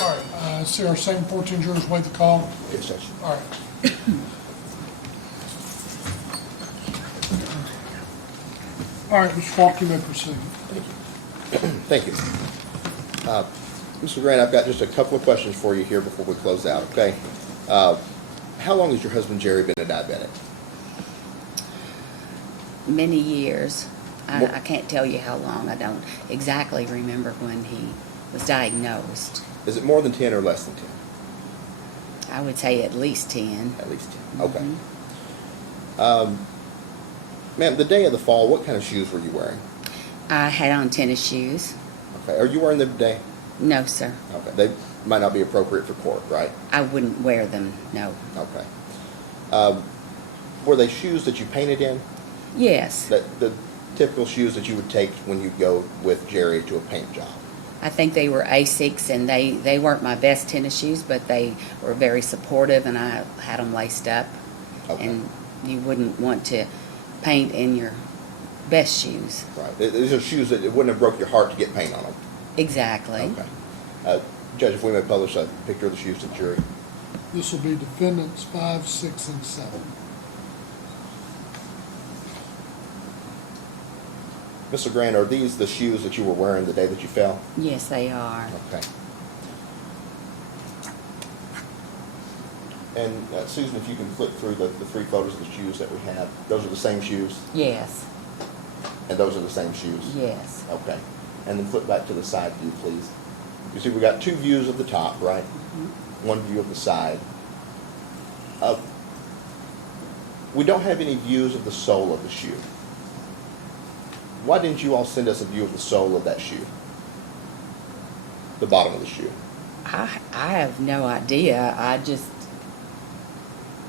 All right, I see our same 14 jurors wait the call. Yes, Judge. All right. All right, Mr. Falk, you may proceed. Thank you. Mr. Grant, I've got just a couple of questions for you here before we close out, okay? How long has your husband Jerry been a diabetic? many years. What- I can't tell you how long. I don't exactly remember when he was diagnosed. Is it more than 10 or less than 10? I would say at least 10. At least 10, okay. Mhm. Ma'am, the day of the fall, what kind of shoes were you wearing? I had on tennis shoes. Okay, are you wearing them today? No, sir. Okay, they might not be appropriate for court, right? I wouldn't wear them, no. Okay. Were they shoes that you painted in? Yes. The typical shoes that you would take when you go with Jerry to a paint job? I think they were Asics, and they weren't my best tennis shoes, but they were very supportive, and I had them laced up. Okay. And you wouldn't want to paint in your best shoes. Right. These are shoes that it wouldn't have broke your heart to get paint on them. Exactly. Okay. Judge, if we may publish a picture of the shoes to the jury. This will be defendants 5, 6, and 7. Ms. Legrand, are these the shoes that you were wearing the day that you fell? Yes, they are. Okay. And Susan, if you can flip through the three photos of the shoes that we have, those are the same shoes? Yes, And those are the same shoes? yes. Okay. And then flip back to the side view, please. You see, we got two views of the top, right? One view of the side. We don't have any views of the sole of the shoe. Why didn't you all send us a view of the sole of that shoe? The bottom of the shoe? I have no idea. I just,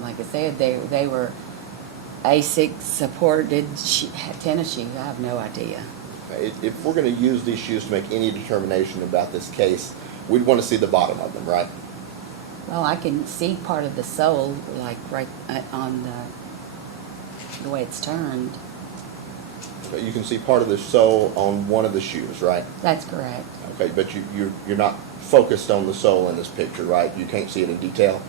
like I said, they were ASIC supported tennis shoes. I have no idea. If we're going to use these shoes to make any determination about this case, we'd want to see the bottom of them, right? Well, I can see part of the sole, like right on the way it's turned. Okay, you can see part of the sole on one of the shoes, right? That's correct. Okay, but you're not focused on the sole in this picture, right? You can't see it in detail?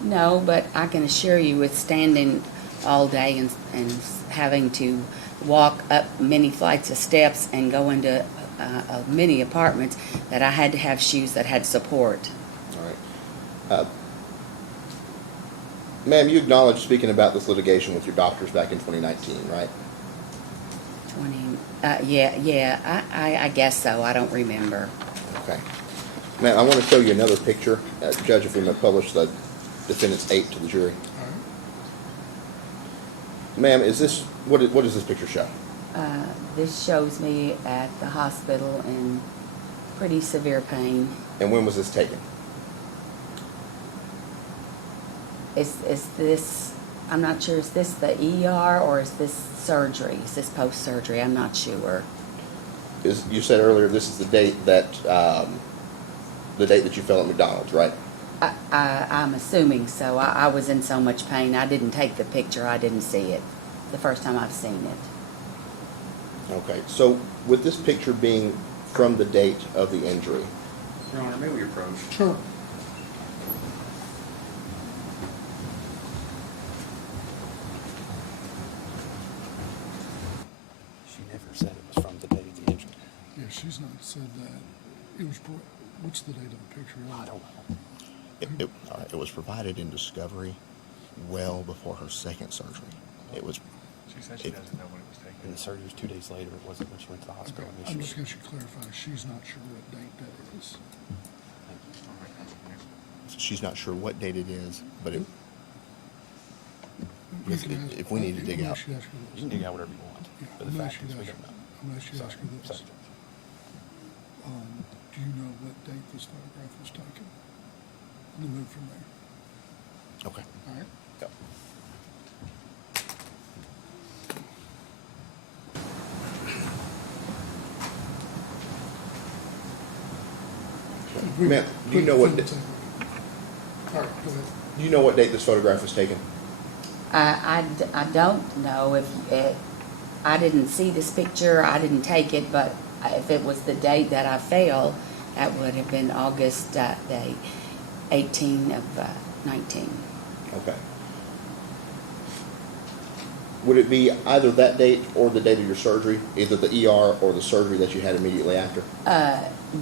No, but I can assure you with standing all day and having to walk up many flights of steps and go into many apartments that I had to have shoes that had support. All right. Ma'am, you acknowledged speaking about this litigation with your doctors back in 2019, right? 20, yeah, I guess so. I don't remember. Okay. Ma'am, I want to show you another picture. Judge, if we may publish the defendant's 8 to the jury. All right. Ma'am, is this, what does this picture show? This shows me at the hospital in pretty severe pain. And when was this taken? Is this, I'm not sure, is this the ER or is this surgery? Is this post-surgery? I'm not sure. You said earlier this is the date that you fell at McDonald's, right? I'm assuming so. I was in so much pain. I didn't take the picture. I didn't see it. The first time I've seen it. Okay. So with this picture being from the date of the injury, Your Honor, may we approach? Sure. She never said it was from the date of the injury. Yeah, she's not said that. It was, what's the date of the picture? I don't know. it was provided in discovery well before her second surgery. It was. She said she doesn't know when it was taken. And the surgery was 2 days later. It wasn't when she went to the hospital Okay, I'm just initially. going to clarify, she's not sure what date that is. All right, that's next. She's not sure what date it is, but You Because can ask- if we need to dig I'm gonna out- ask you this. You can dig out whatever you want. Yeah, But I'm the gonna fact ask you is, we this. don't know. I'm gonna ask you Sorry. this. Sorry, Judge. Do you know what date this photograph was taken? We'll move from there, okay. all right? Yep. We- Ma'am, do you know what? All right, go ahead. Do you know what date this photograph was taken? I don't know if it, I didn't see this picture. I didn't take it, but if it was the date that I fell, that would have been August the 18 of 19. Okay. Would it be either that date or the date of your surgery, either the ER or the surgery that you had immediately after?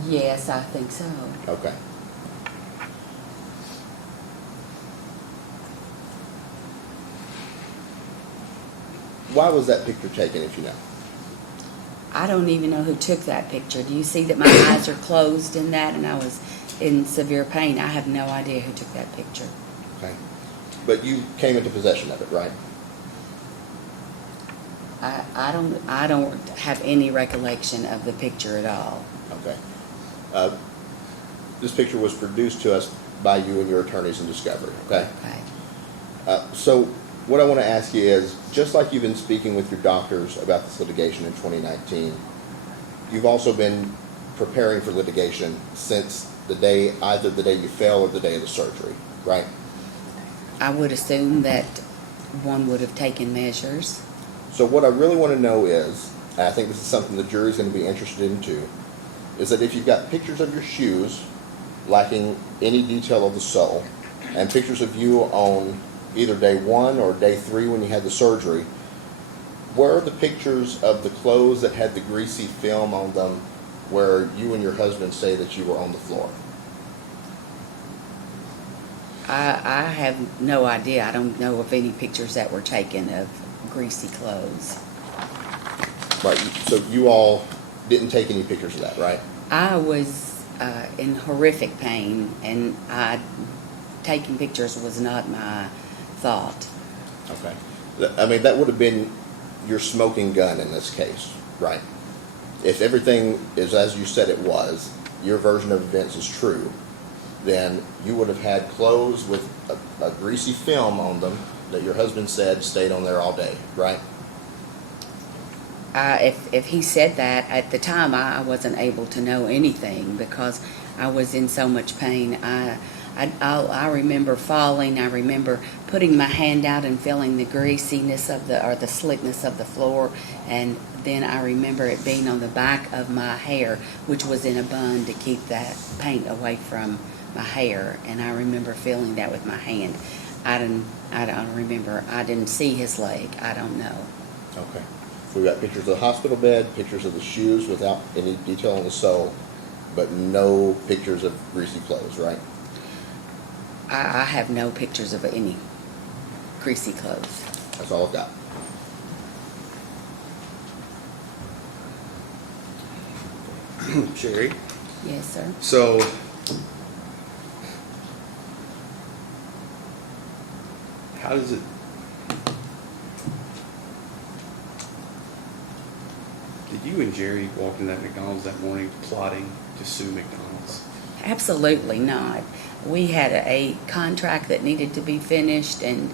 Yes, I think so. Okay. Why was that picture taken, if you know? I don't even know who took that picture. Do you see that my eyes are closed in that and I was in severe pain? I have no idea who took that picture. Okay. But you came into possession of it, right? I don't have any recollection of the picture at all. Okay. This picture was produced to us by you and your attorneys in discovery, okay? Okay. So what I want to ask you is, just like you've been speaking with your doctors about this litigation in 2019, you've also been preparing for litigation since the day, either the day you fell or the day of the surgery, right? I would assume that one would have taken measures. So what I really want to know is, and I think this is something the jury's going to be interested in too, is that if you've got pictures of your shoes lacking any detail of the sole, and pictures of you on either day 1 or day 3 when you had the surgery, where are the pictures of the clothes that had the greasy film on them where you and your husband say that you were on the floor? I have no idea. I don't know of any pictures that were taken of greasy clothes. Right, so you all didn't take any pictures of that, right? I was in horrific pain, and taking pictures was not my thought. Okay. I mean, that would have been your smoking gun in this case, right? If everything is as you said it was, your version of events is true, then you would have had clothes with a greasy film on them that your husband said stayed on there all day, right? If he said that at the time, I wasn't able to know anything because I was in so much pain. I remember falling. I remember putting my hand out and feeling the greasiness of the slickness of the floor, and then I remember it being on the back of my hair, which was in a bun to keep that paint away from my hair. And I remember feeling that with my hand. I don't remember. I didn't see his leg. I don't know. Okay. We've got pictures of the hospital bed, pictures of the shoes without any detail on the sole, but no pictures of greasy clothes, right? I have no pictures of any greasy clothes. That's all I've got. Sherry, Yes, sir. so how does it, did you and Jerry walk in that McDonald's that morning plotting to sue McDonald's? Absolutely not. We had a contract that needed to be finished, and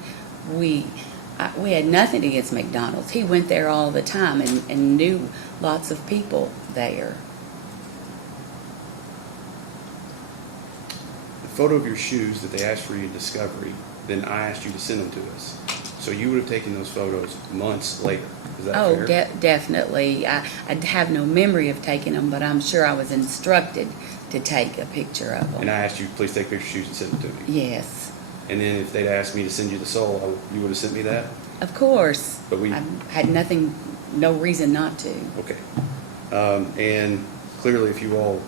we had nothing against McDonald's. He went there all the time and knew lots of people there. The photo of your shoes that they asked for you in discovery, then I asked you to send them to us. So you would have taken those photos months later. Is that Oh, fair? definitely. I have no memory of taking them, but I'm sure I was instructed to take a picture of them. And I asked you, please take pictures of shoes and send them to me. Yes, And then if they'd asked me to send you the sole, you would have sent me that? of course. But we- I had no reason not to. Okay. And clearly, if you all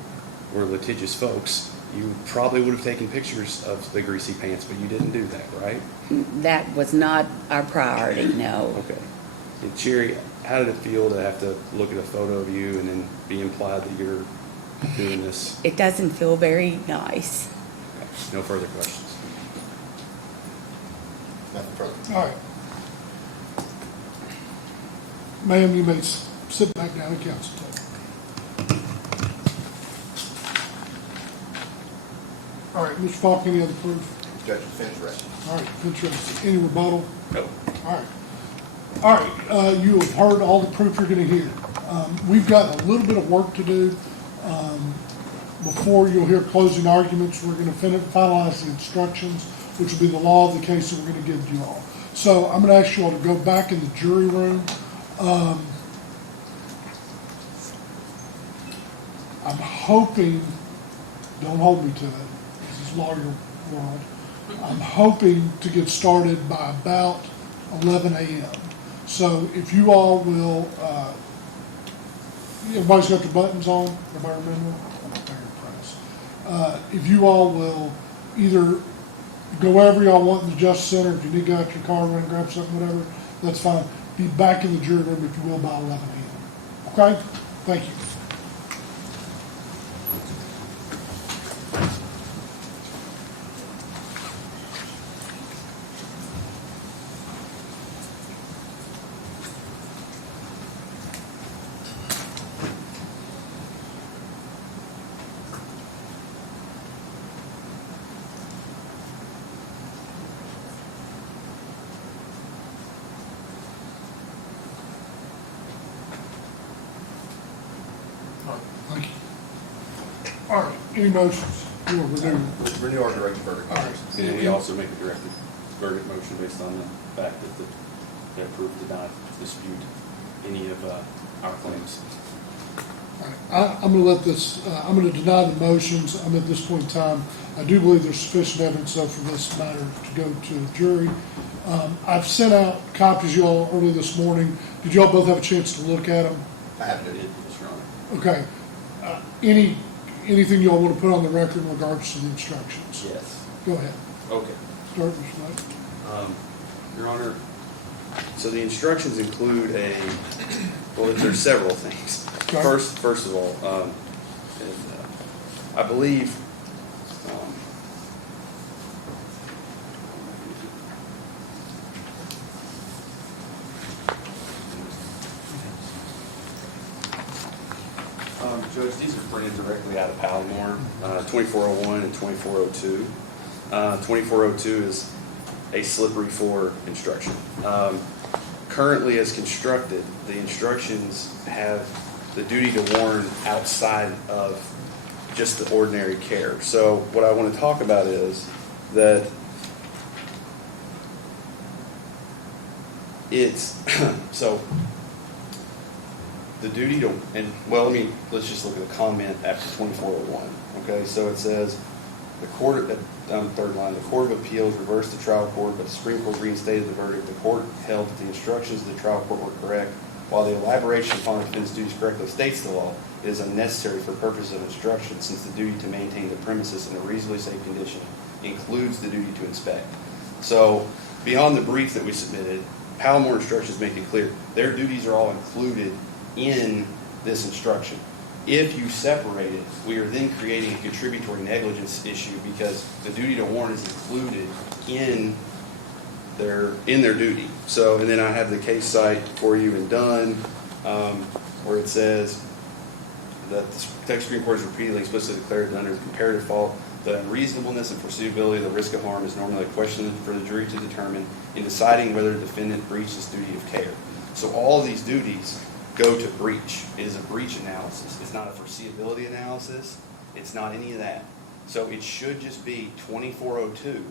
were litigious folks, you probably would have taken pictures of the greasy pants, but you didn't do that, right? That was not our priority, no. Okay. And Sherry, how did it feel to have to look at a photo of you and then be implied that you're doing this? It doesn't feel very nice. Okay. No further questions. Nothing further. All right. Ma'am, you may sit back down at council table. All right, Mr. Falk, any other proof? Judge, finish rest. All right, interesting. Any rebuttal? No. All right. All right, you have heard all the proof you're gonna hear. We've got a little bit of work to do. Before you'll hear closing arguments, we're gonna finalize the instructions, which will be the law of the case that we're gonna give you all. So I'm gonna ask you all to go back in the jury room. I'm hoping, don't hold me to it, this is lawyer world. I'm hoping to get started by about 11 a.m. So if you all will, everybody's got their buttons on, everybody remember? I'm not very impressed. If you all will either go wherever y'all want in the Justice Center, if you need to go out to your car, run, grab something, whatever, that's fine. Be back in the jury room, if you will, by 11 a.m. Okay? Thank you. Thank you. All right, any motions? You will renew. Renew our directed verdict. All right. And then we also make a directed verdict motion based on the fact that the proof did not dispute any of our claims. I'm gonna let this, I'm gonna deny the motions. I'm at this point in time. I do believe there's sufficient evidence though for this matter to go to the jury. I've sent out copies to you all early this morning. Did you all both have a chance to look at them? I have It to, is, Mr. Honor. Okay. Anything you all want to put on the record in regards to the instructions? Yes. Go ahead. Okay. Start, Mr. Knight. Your Honor, so the instructions include well, there's several things. Okay. First of all, I believe, Judge, these are printed directly out of Palomar, 2401 and 2402. 2402 is a slippery floor instruction. Currently, as constructed, the instructions have the duty to warn outside of just the ordinary care. So what I want to talk about is that it's, so the duty to, and well, let's just look at the comment after 2401. Okay, so it says, the court, down the third line, the Court of Appeals reversed the trial court, but the Supreme Court reinstated the verdict. The court held that the instructions of the trial court were correct. While the elaboration upon the defendant's duties correctly states the law, it is unnecessary for purposes of instruction, since the duty to maintain the premises in a reasonably safe condition includes the duty to inspect. So, beyond the brief that we submitted, Palomar instructions make it clear their duties are all included in this instruction. If you separate it, we are then creating a contributory negligence issue because the duty to warn is included in their duty. So, and then I have the case cite for you in Dunn, where it says that the Texas Supreme Court has repeatedly explicitly declared that under comparative fault, the unreasonableness and foreseeability of the risk of harm is normally a question for the jury to determine in deciding whether the defendant breached his duty of care. So all of these duties go to breach. It is a breach analysis. It's not a foreseeability analysis. It's not any of that. So it should just be 2402,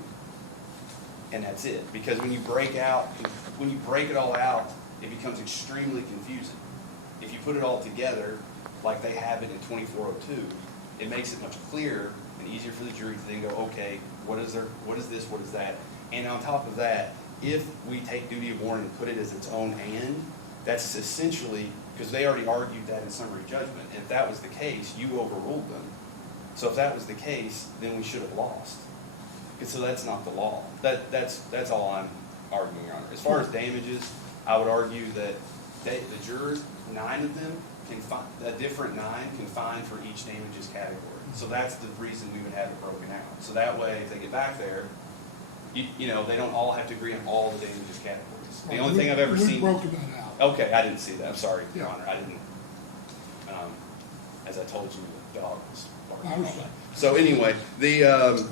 and that's it. Because when you break it all out, it becomes extremely confusing. If you put it all together, like they have it in 2402, it makes it much clearer and easier for the jury to then go, okay, what is this, what is that? And on top of that, if we take duty of warning and put it as its own and, that's essentially, because they already argued that in summary judgment, and if that was the case, you overruled them. So if that was the case, then we should have lost. And so that's not the law. That's all I'm arguing, Your Honor. As far as damages, I would argue that the jurors, 9 of them, a different 9 can fine for each damages category. So that's the reason we would have it broken out. So that way, if they get back there, you know, they don't all have to agree on all the damages categories. The only thing I've ever seen. We've broken that out. Okay, I didn't see that. I'm sorry, Your Yeah. Honor. I didn't. As I told you, the dog was barking I all understand. night. So anyway,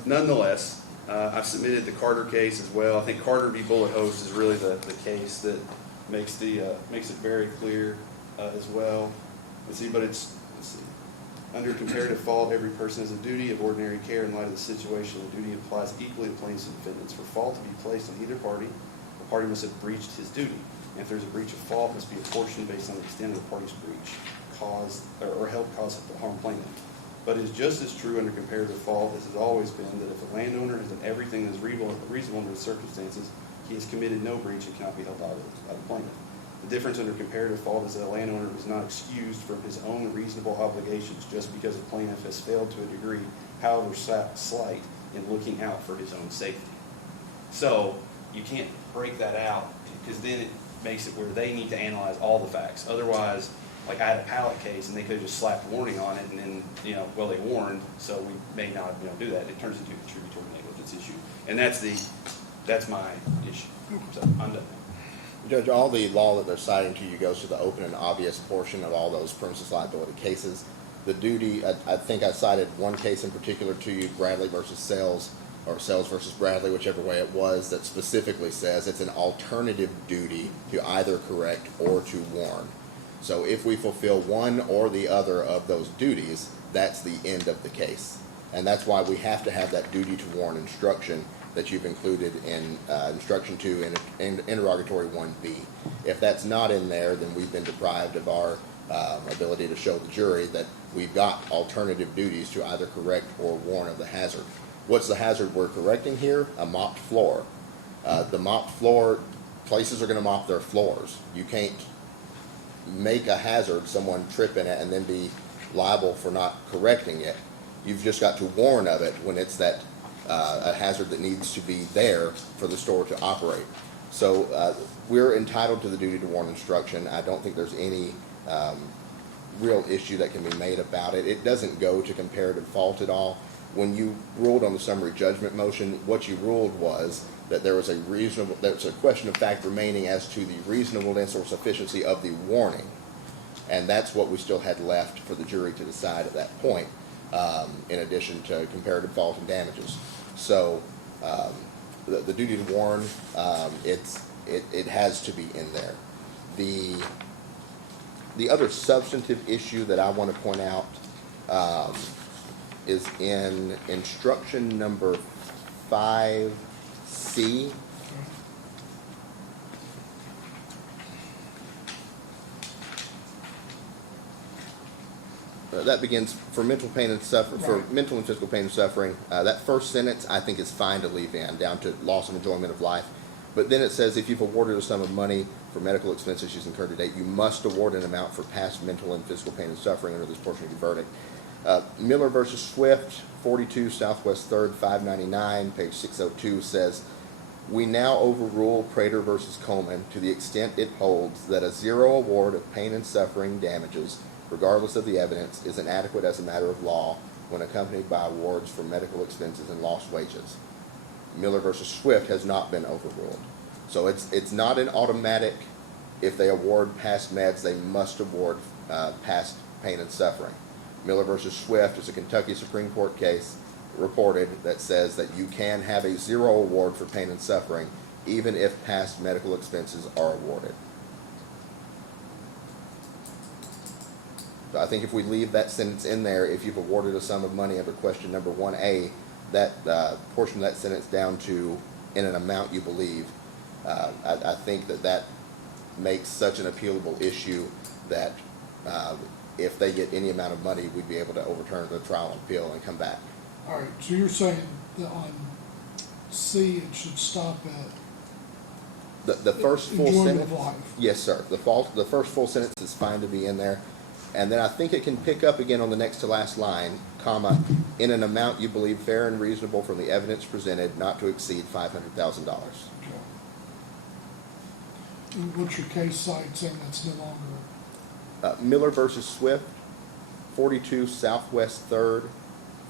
nonetheless, I've submitted the Carter case as well. I think Carter v. Bullet Host is really the case that makes it very clear as well. Let's see. Let's see. Under comparative fault, every person has a duty of ordinary care in light of the situation. The duty applies equally to plaintiffs and defendants. For fault to be placed on either party, the party must have breached his duty. And if there's a breach of fault, it must be apportioned based on the extent of the party's breach, or help cause the harm plaintiff. But it is just as true under comparative fault as has always been that if a landowner has done everything that is reasonable under the circumstances, he has committed no breach and cannot be held liable by the plaintiff. The difference under comparative fault is that a landowner is not excused from his own reasonable obligations just because a plaintiff has failed to a degree, however slight, in looking out for his own safety. So you can't break that out because then it makes it where they need to analyze all the facts. Otherwise, like I had a pallet case and they could have just slapped warning on it and then, they warned, so we may not, do that. It turns into a contributory negligence issue. And that's my issue. So I'm done. Judge, all the law that they're citing to you goes to the open and obvious portion of all those premises liability cases. The duty, I think I cited one case in particular to you, Bradley versus Sells, or Sells versus Bradley, whichever way it was, that specifically says it's an alternative duty to either correct or to warn. So if we fulfill one or the other of those duties, that's the end of the case. And that's why we have to have that duty to warn instruction that you've included in instruction 2 and interrogatory 1B. If that's not in there, then we've been deprived of our ability to show the jury that we've got alternative duties to either correct or warn of the hazard. What's the hazard we're correcting here? A mopped floor. The mopped floor, places are gonna mop their floors. You can't make a hazard, someone trip in it, and then be liable for not correcting it. You've just got to warn of it when it's that, a hazard that needs to be there for the store to operate. So, we're entitled to the duty to warn instruction. I don't think there's any, real issue that can be made about it. It doesn't go to comparative fault at all. When you ruled on the summary judgment motion, what you ruled was that there was a question of fact remaining as to the reasonableness or sufficiency of the warning. And that's what we still had left for the jury to decide at that point, in addition to comparative fault and damages. So, the duty to warn, it has to be in there. The other substantive issue that I want to point out, is in instruction number 5C. That begins for mental pain and suffering, for Right. mental and physical pain and suffering. That first sentence I think is fine to leave in, down to loss of enjoyment of life. But then it says if you've awarded a sum of money for medical expenses she's incurred to date, you must award an amount for past mental and physical pain and suffering under this portion of your verdict. Miller versus Swift, 42 Southwest 3rd, 599, page 602 says, we now overrule Prater versus Coleman to the extent it holds that a zero award of pain and suffering damages, regardless of the evidence, is inadequate as a matter of law when accompanied by awards for medical expenses and lost wages. Miller versus Swift has not been overruled. So it's not an automatic, if they award past meds, they must award past pain and suffering. Miller versus Swift is a Kentucky Supreme Court case reported that says that you can have a zero award for pain and suffering even if past medical expenses are awarded. So I think if we leave that sentence in there, if you've awarded a sum of money under question number 1A, that portion of that sentence down to in an amount you believe, I think that makes such an appealable issue that if they get any amount of money, we'd be able to overturn the trial and appeal and come back. All right, so you're saying that on C, it should stop at The first full enjoyment sentence. of life. Yes, sir. The first full sentence is fine to be in there. And then I think it can pick up again on the next to last line, comma, in an amount you believe fair and reasonable from the evidence presented, not to exceed $500,000. Okay. And what's your case site saying that's no longer? Miller versus Swift, 42 Southwest 3rd,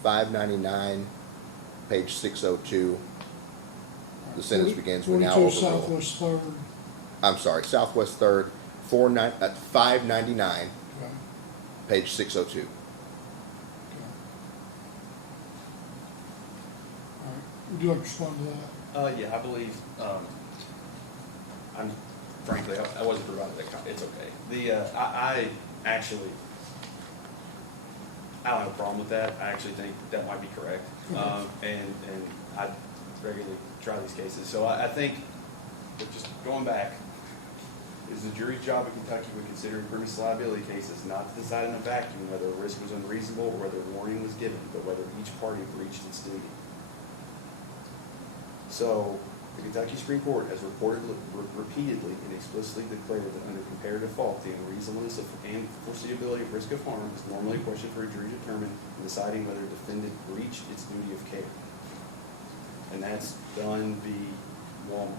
599, page 602. The sentence begins, we now 42 overrule. Southwest Third. I'm sorry, Southwest 3rd, 599, Okay. page 602. Okay. All right, would you like to respond to that? Yeah, I believe, I'm, frankly, I wasn't provided that, it's okay. I actually, I don't have a problem with that. I actually think that might be correct. And I regularly try these cases. So I think, but just going back, is the jury's job in Kentucky when considering premises liability cases not to decide in a vacuum whether a risk was unreasonable or whether warning was given, but whether each party breached its duty. So, the Kentucky Supreme Court has repeatedly and explicitly declared that under comparative fault, the unreasonableness and foreseeability of risk of harm is normally a question for a jury to determine in deciding whether a defendant breached its duty of care. And that's done v. Walmart,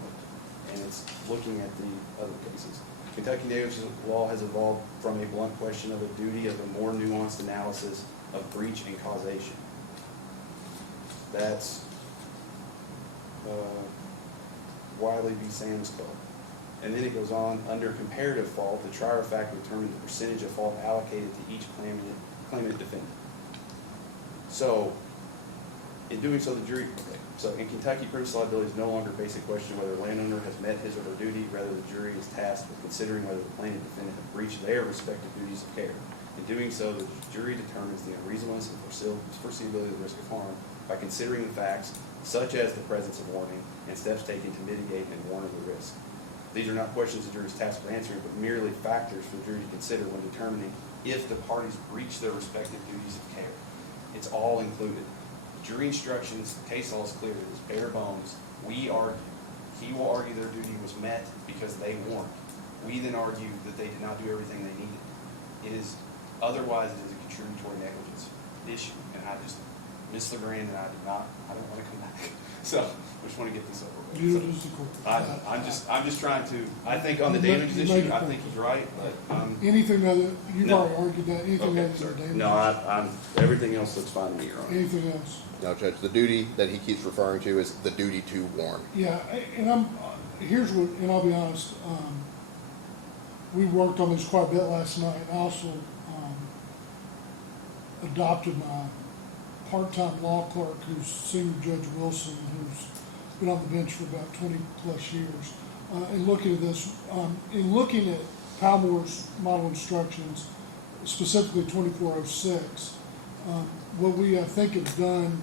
and it's looking at the other cases. Kentucky negligence law has evolved from a blunt question of a duty of a more nuanced analysis of breach and causation. That's Wiley v. Sam's Club. And then it goes on, under comparative fault, the trier of fact will determine the percentage of fault allocated to each claimant defendant. So, in doing so, the jury, okay, so in Kentucky, premises liability is no longer a basic question whether a landowner has met his or her duty, rather the jury is tasked with considering whether the plaintiff defendant have breached their respective duties of care. In doing so, the jury determines the unreasonableness and foreseeability of the risk of harm by considering the facts, such as the presence of warning and steps taken to mitigate and warn of the risk. These are not questions the jury is tasked with answering, but merely factors for the jury to consider when determining if the parties breach their respective duties of care. It's all included. Jury instructions, the case law is clear, it is bare bones. We argue, he will argue their duty was met because they warned. We then argue that they did not do everything they needed. It is, otherwise it is a contributory negligence issue, and I just miss Legrand, and I don't want to come back. So, I just want to get this over with. You lose the court. I'm just trying to, I think on the You damages made your issue, I point. think he's right, but, Anything other, you've No. already argued that, anything okay, other than sorry. damages? No, I'm, everything else looks fine to me, Your Honor. Anything else? No, Judge, the duty that he keeps referring to is the duty to warn. Yeah, and here's what, and I'll be honest, we worked on this quite a bit last night. I also, adopted my part-time law clerk, who's Senior Judge Wilson, who's been on the bench for about 20-plus years. And looking at this, in looking at Palmore's model instructions, specifically 2406, what we, I think, have done,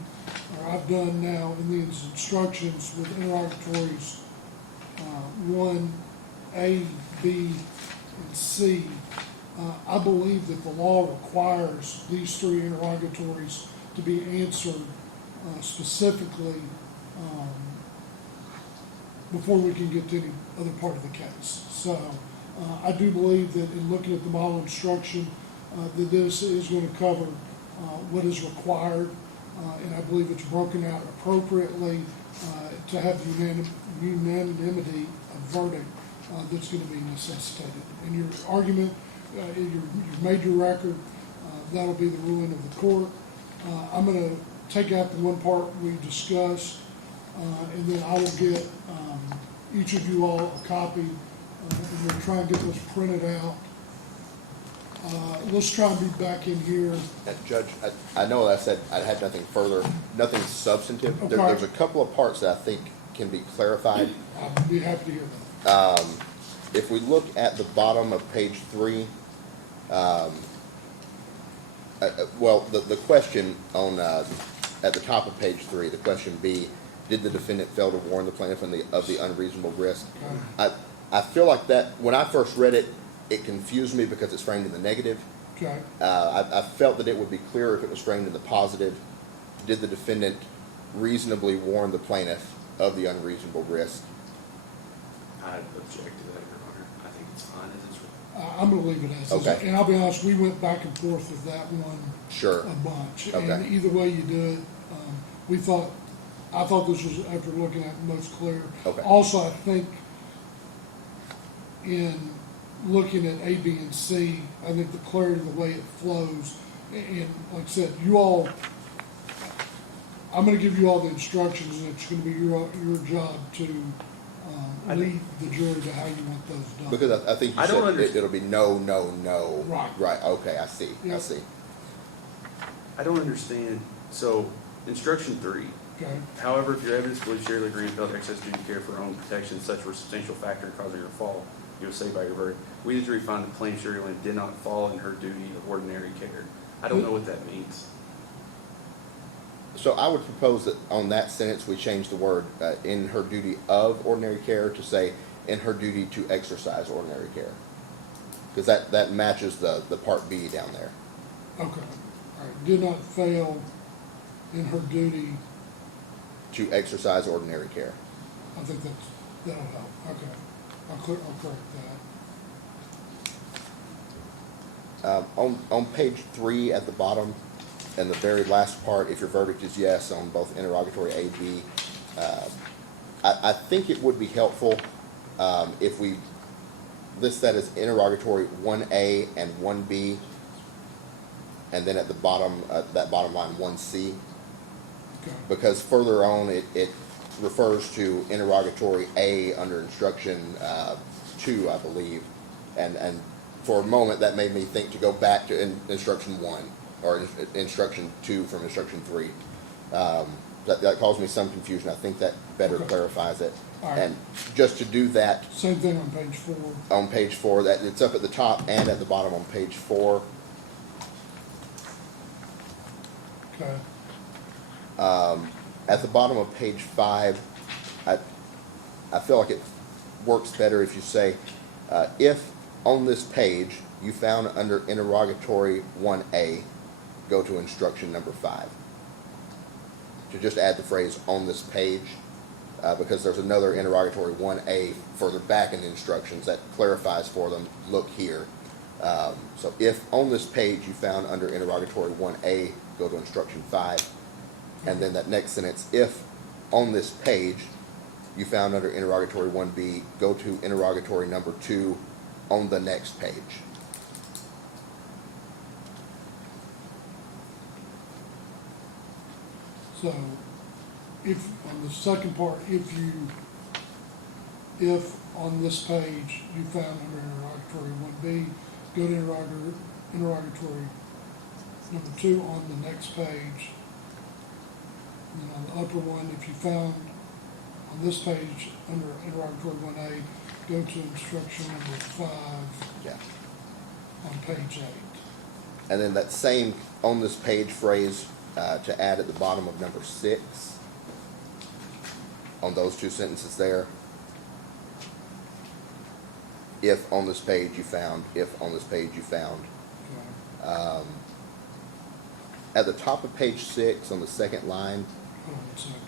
or I've done now in these instructions with interrogatories 1A, B, and C, I believe that the law requires these three interrogatories to be answered specifically before we can get to any other part of the case. So I do believe that in looking at the model instruction, that this is going to cover what is required, and I believe it's broken out appropriately to have unanimity of verdict that's going to be necessitated. And your argument, you've made your record, that'll be the ruling of the court. I'm going to take out the one part we discussed, and then I will get each of you all a copy, and we'll try and get those printed out. Let's try and be back in here. Judge, I know that I said I had nothing further, nothing substantive. Okay. There's a couple of parts that I think can be clarified. I'll be happy to hear that. If we look at the bottom of page 3, the question on, at the top of page 3, the question B, did the defendant fail to warn the plaintiff of the unreasonable risk? I feel like that, when I first read it, it confused me because it's framed in the negative. Okay. I felt that it would be clearer if it was framed in the positive. Did the defendant reasonably warn the plaintiff of the unreasonable risk? I object to that, Your Honor. I think it's fine as it's written. I'm going to leave it as is. Okay. And I'll be honest, we went back and forth with that one Sure. a bunch. Okay. And either way you do it, I thought this was, after looking at it, most clear. Okay. Also, I think in looking at A, B, and C, I think the clarity of the way it flows, and like I said, you all, I'm going to give you all the instructions, and it's going to be your job to lead the jury to how you want those done. Because I think you I don't said understand. it'll be no, no, no. Right. Right, okay, I see, I Yep. see. I don't understand. So, instruction 3. Okay, However, if your evidence believes Shirley Legrand felt excess duty care for her own protection, such were a substantial factor in causing her fall, you will say by your verdict, we the jury find the plaintiff Shirley Legrand did not fall in her duty of ordinary care. I don't know what that means. So I would propose that on that sentence, we change the word in her duty of ordinary care to say in her duty to exercise ordinary care. Because that matches the part B down there. okay. All right, did not fail in her duty. To exercise ordinary care. I think that'll help. Okay. I'll correct that. On page 3 at the bottom, and the very last part, if your verdict is yes on both interrogatory A, B, I think it would be helpful if we list that as interrogatory 1A and 1B, and then at the bottom, that bottom line 1C, Okay. because further on it refers to interrogatory A under instruction 2, I believe, and for a moment that made me think to go back to instruction 1 or instruction 2 from instruction 3. That caused me some confusion. I think that better Okay. clarifies it. All right. And just to do that Same thing on page 4. on page 4, that it's up at the top and at the bottom on page 4. Okay. At the bottom of page 5, I feel like works better if you say, if on this page you found under interrogatory 1A, go to instruction number 5. To just add the phrase on this page, because there's another interrogatory 1A further back in the instructions that clarifies for them, look here. So if on this page you found under interrogatory 1A, go to instruction 5. And then that next sentence, if on this page you found under interrogatory 1B, go to interrogatory number 2 on the next page. So, if, on the second part, if on this page you found under interrogatory 1B, go to interrogatory number 2 on the next page. And then on the upper one, if you found on this page under interrogatory 1A, go to instruction number 5 Yeah. on page 8. And then that same on this page phrase to add at the bottom of number 6 on those two sentences there. If on this page you found, if on this page you found. Okay. At the top of page 6 on the second line, Hold on a second.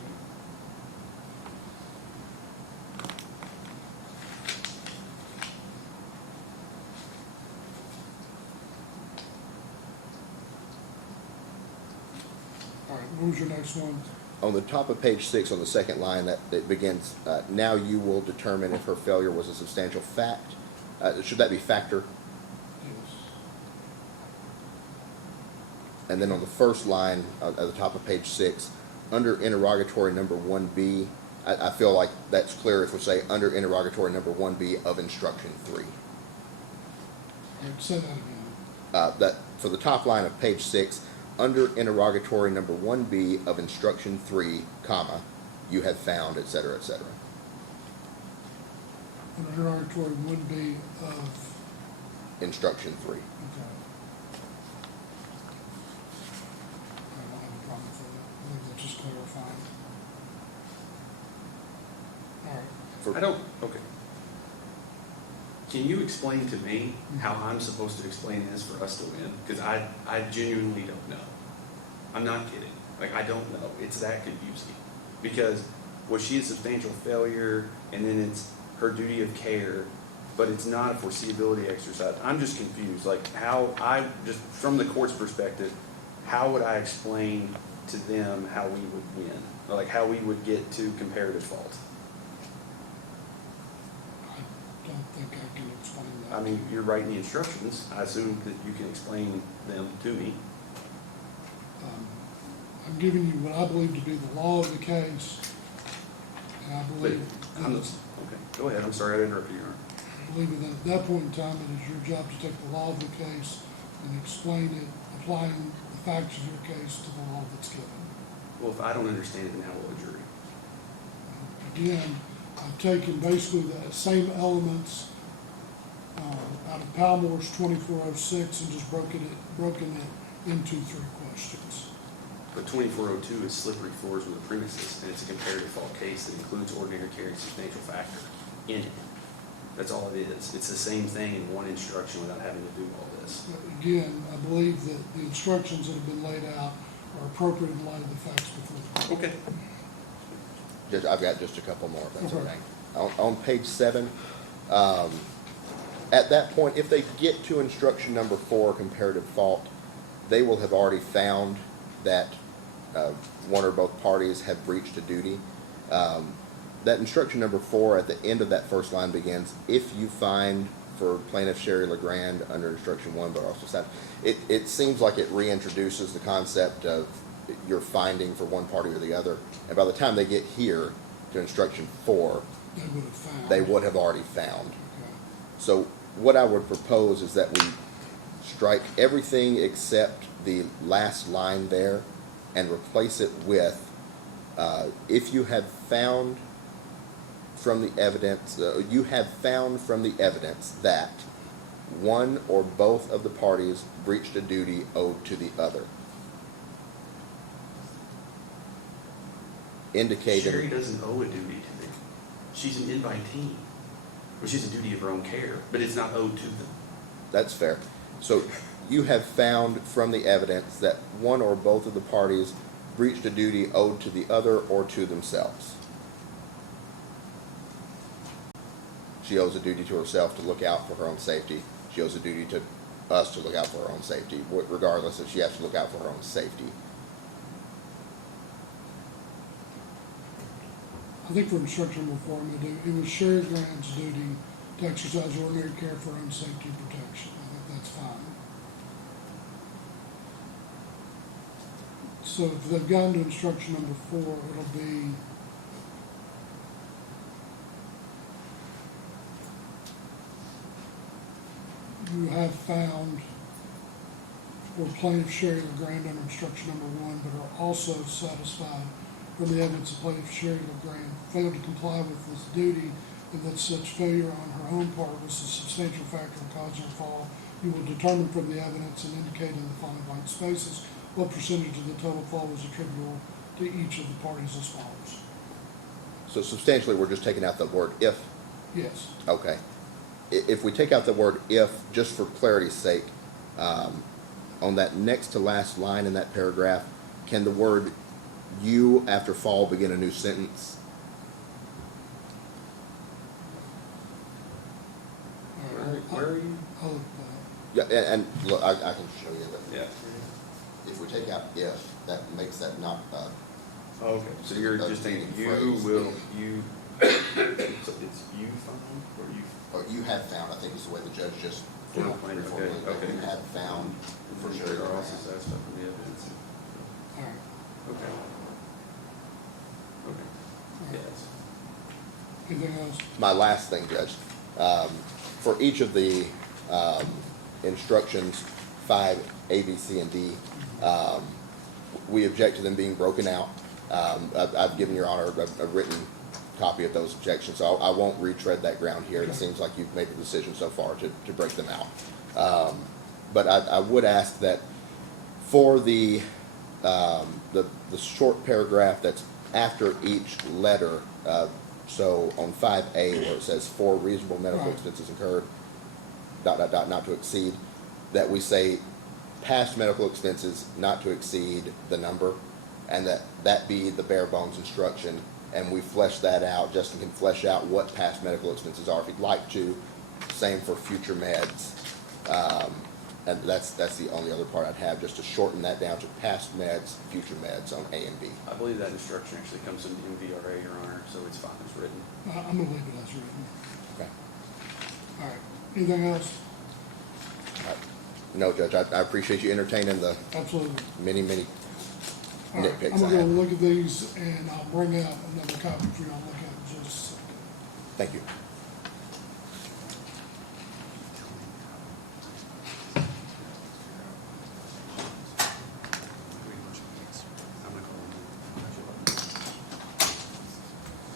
All right, what was your next one? on the top of page 6 on the second line, that it begins, now you will determine if her failure was a substantial fact. Should that be factor? Yes. And then on the first line, at the top of page 6, under interrogatory number 1B, I feel like that's clear if we say under interrogatory number 1B of instruction 3. All right, say that again. That for the top line of page 6, under interrogatory number 1B of instruction 3, comma, you have found, et cetera, et cetera. Under interrogatory 1B of, Instruction 3. okay. I don't have a problem with that. I think that just clarified. All right. For- I don't, okay. Can you explain to me how I'm supposed to explain this for us to win? Because I genuinely don't know. I'm not kidding. Like, I don't know. It's that confusing. Because was she a substantial failure, and then it's her duty of care, but it's not a foreseeability exercise? I'm just confused. Like, how I, just from the court's perspective, how would I explain to them how we would win? Or like, how we would get to comparative fault? I don't think I can explain that. I mean, you're writing the instructions. I assume that you can explain them to me. I'm giving you what I believe to be the law of the case, and I But believe, I'm, okay, go ahead. I'm sorry I interrupted you. Your Honor. I believe that at that point in time, it is your job to take the law of the case and explain it, applying the facts of your case to the law that's given. Well, if I don't understand it, then how will a jury? Again, I've taken basically the same elements out of Palmore's 2406 and just broken it into 3 questions. But 2402 is slippery floors with a premises, and it's a comparative fault case that includes ordinary care and substantial factor in it. That's all it is. It's the same thing in one instruction without having to do all this. But again, I believe that the instructions that have been laid out are appropriate in light of the facts before the court. Okay. I've got just a couple more, if that's Okay. okay. On page 7, at that point, if they get to instruction number 4, comparative fault, they will have already found that one or both parties have breached a duty. That instruction number 4 at the end of that first line begins, if you find for plaintiff Sherry Legrand under instruction 1, but also said, it seems like it reintroduces the concept of your finding for one party or the other. And by the time they get here to instruction 4, They would have found. they would have already found. Okay. So what I would propose is that we strike everything except the last line there and replace it with, if you have found from the evidence, you have found from the evidence that one or both of the parties breached a duty owed to the other. Sherry Indicated, doesn't owe a duty to me. She's an invitee. which is a duty of her own care, but it's not owed to them. That's fair. So you have found from the evidence that one or both of the parties breached a duty owed to the other or to themselves. She owes a duty to herself to look out for her own safety. She owes a duty to us to look out for her own safety, regardless if she has to look out for her own safety. I think for instruction number 4, I'm gonna do, it was Sherry Grant's duty to exercise ordinary care for her own safety and protection. I think that's fine. So if they've gone to instruction number 4, it'll be you have found for plaintiff Sherry Legrand under instruction number 1, but are also satisfied from the evidence that plaintiff Sherry Legrand failed to comply with this duty, and that such failure on her own part was a substantial factor in causing her fall. You will determine from the evidence and indicate in the following blank spaces what percentage of the total fall was attributable to each of the parties as follows. So substantially, we're just taking out the word if. Yes. Okay. If we take out the word if, just for clarity's sake, on that next to last line in that paragraph, can the word you after fall begin a new sentence? All right. Where are you? I'll look Yeah, and look, I can show you that. Yeah. If we take out if, that makes that not, Oh, okay, so you're just saying you Phrase. will, you, so it's you found, or you? or you have found, I think is the way the judge just Yeah. reformulated that. Okay. You have found for sure. There are also that stuff in the evidence. all right. Okay. Okay, yes. Anything else? My last thing, Judge, for each of the instructions, 5, A, B, C, and D, we object to them being broken out. I've given Your Honor a written copy of those objections, so I won't retread that ground here. It seems like you've made the decision so far to break them out. But I would ask that for the short paragraph that's after each letter, so on 5A where it says for reasonable medical Right. expenses incurred, ... not to exceed, that we say past medical expenses not to exceed the number, and that be the bare bones instruction, and we flesh that out. Justin can flesh out what past medical expenses are if he'd like to. Same for future meds. And that's the only other part I'd have, just to shorten that down to past meds, future meds on A and B. I believe that instruction actually comes from the MVRA, Your Honor, so it's fine, it's written. I'm gonna leave it as written. Okay. All right. Anything else? No, Judge, I appreciate you entertaining the Absolutely. many All right, nitpicks I'm I gonna go have. look at these and I'll bring out another copy for y'all to look at in just a second. Thank you.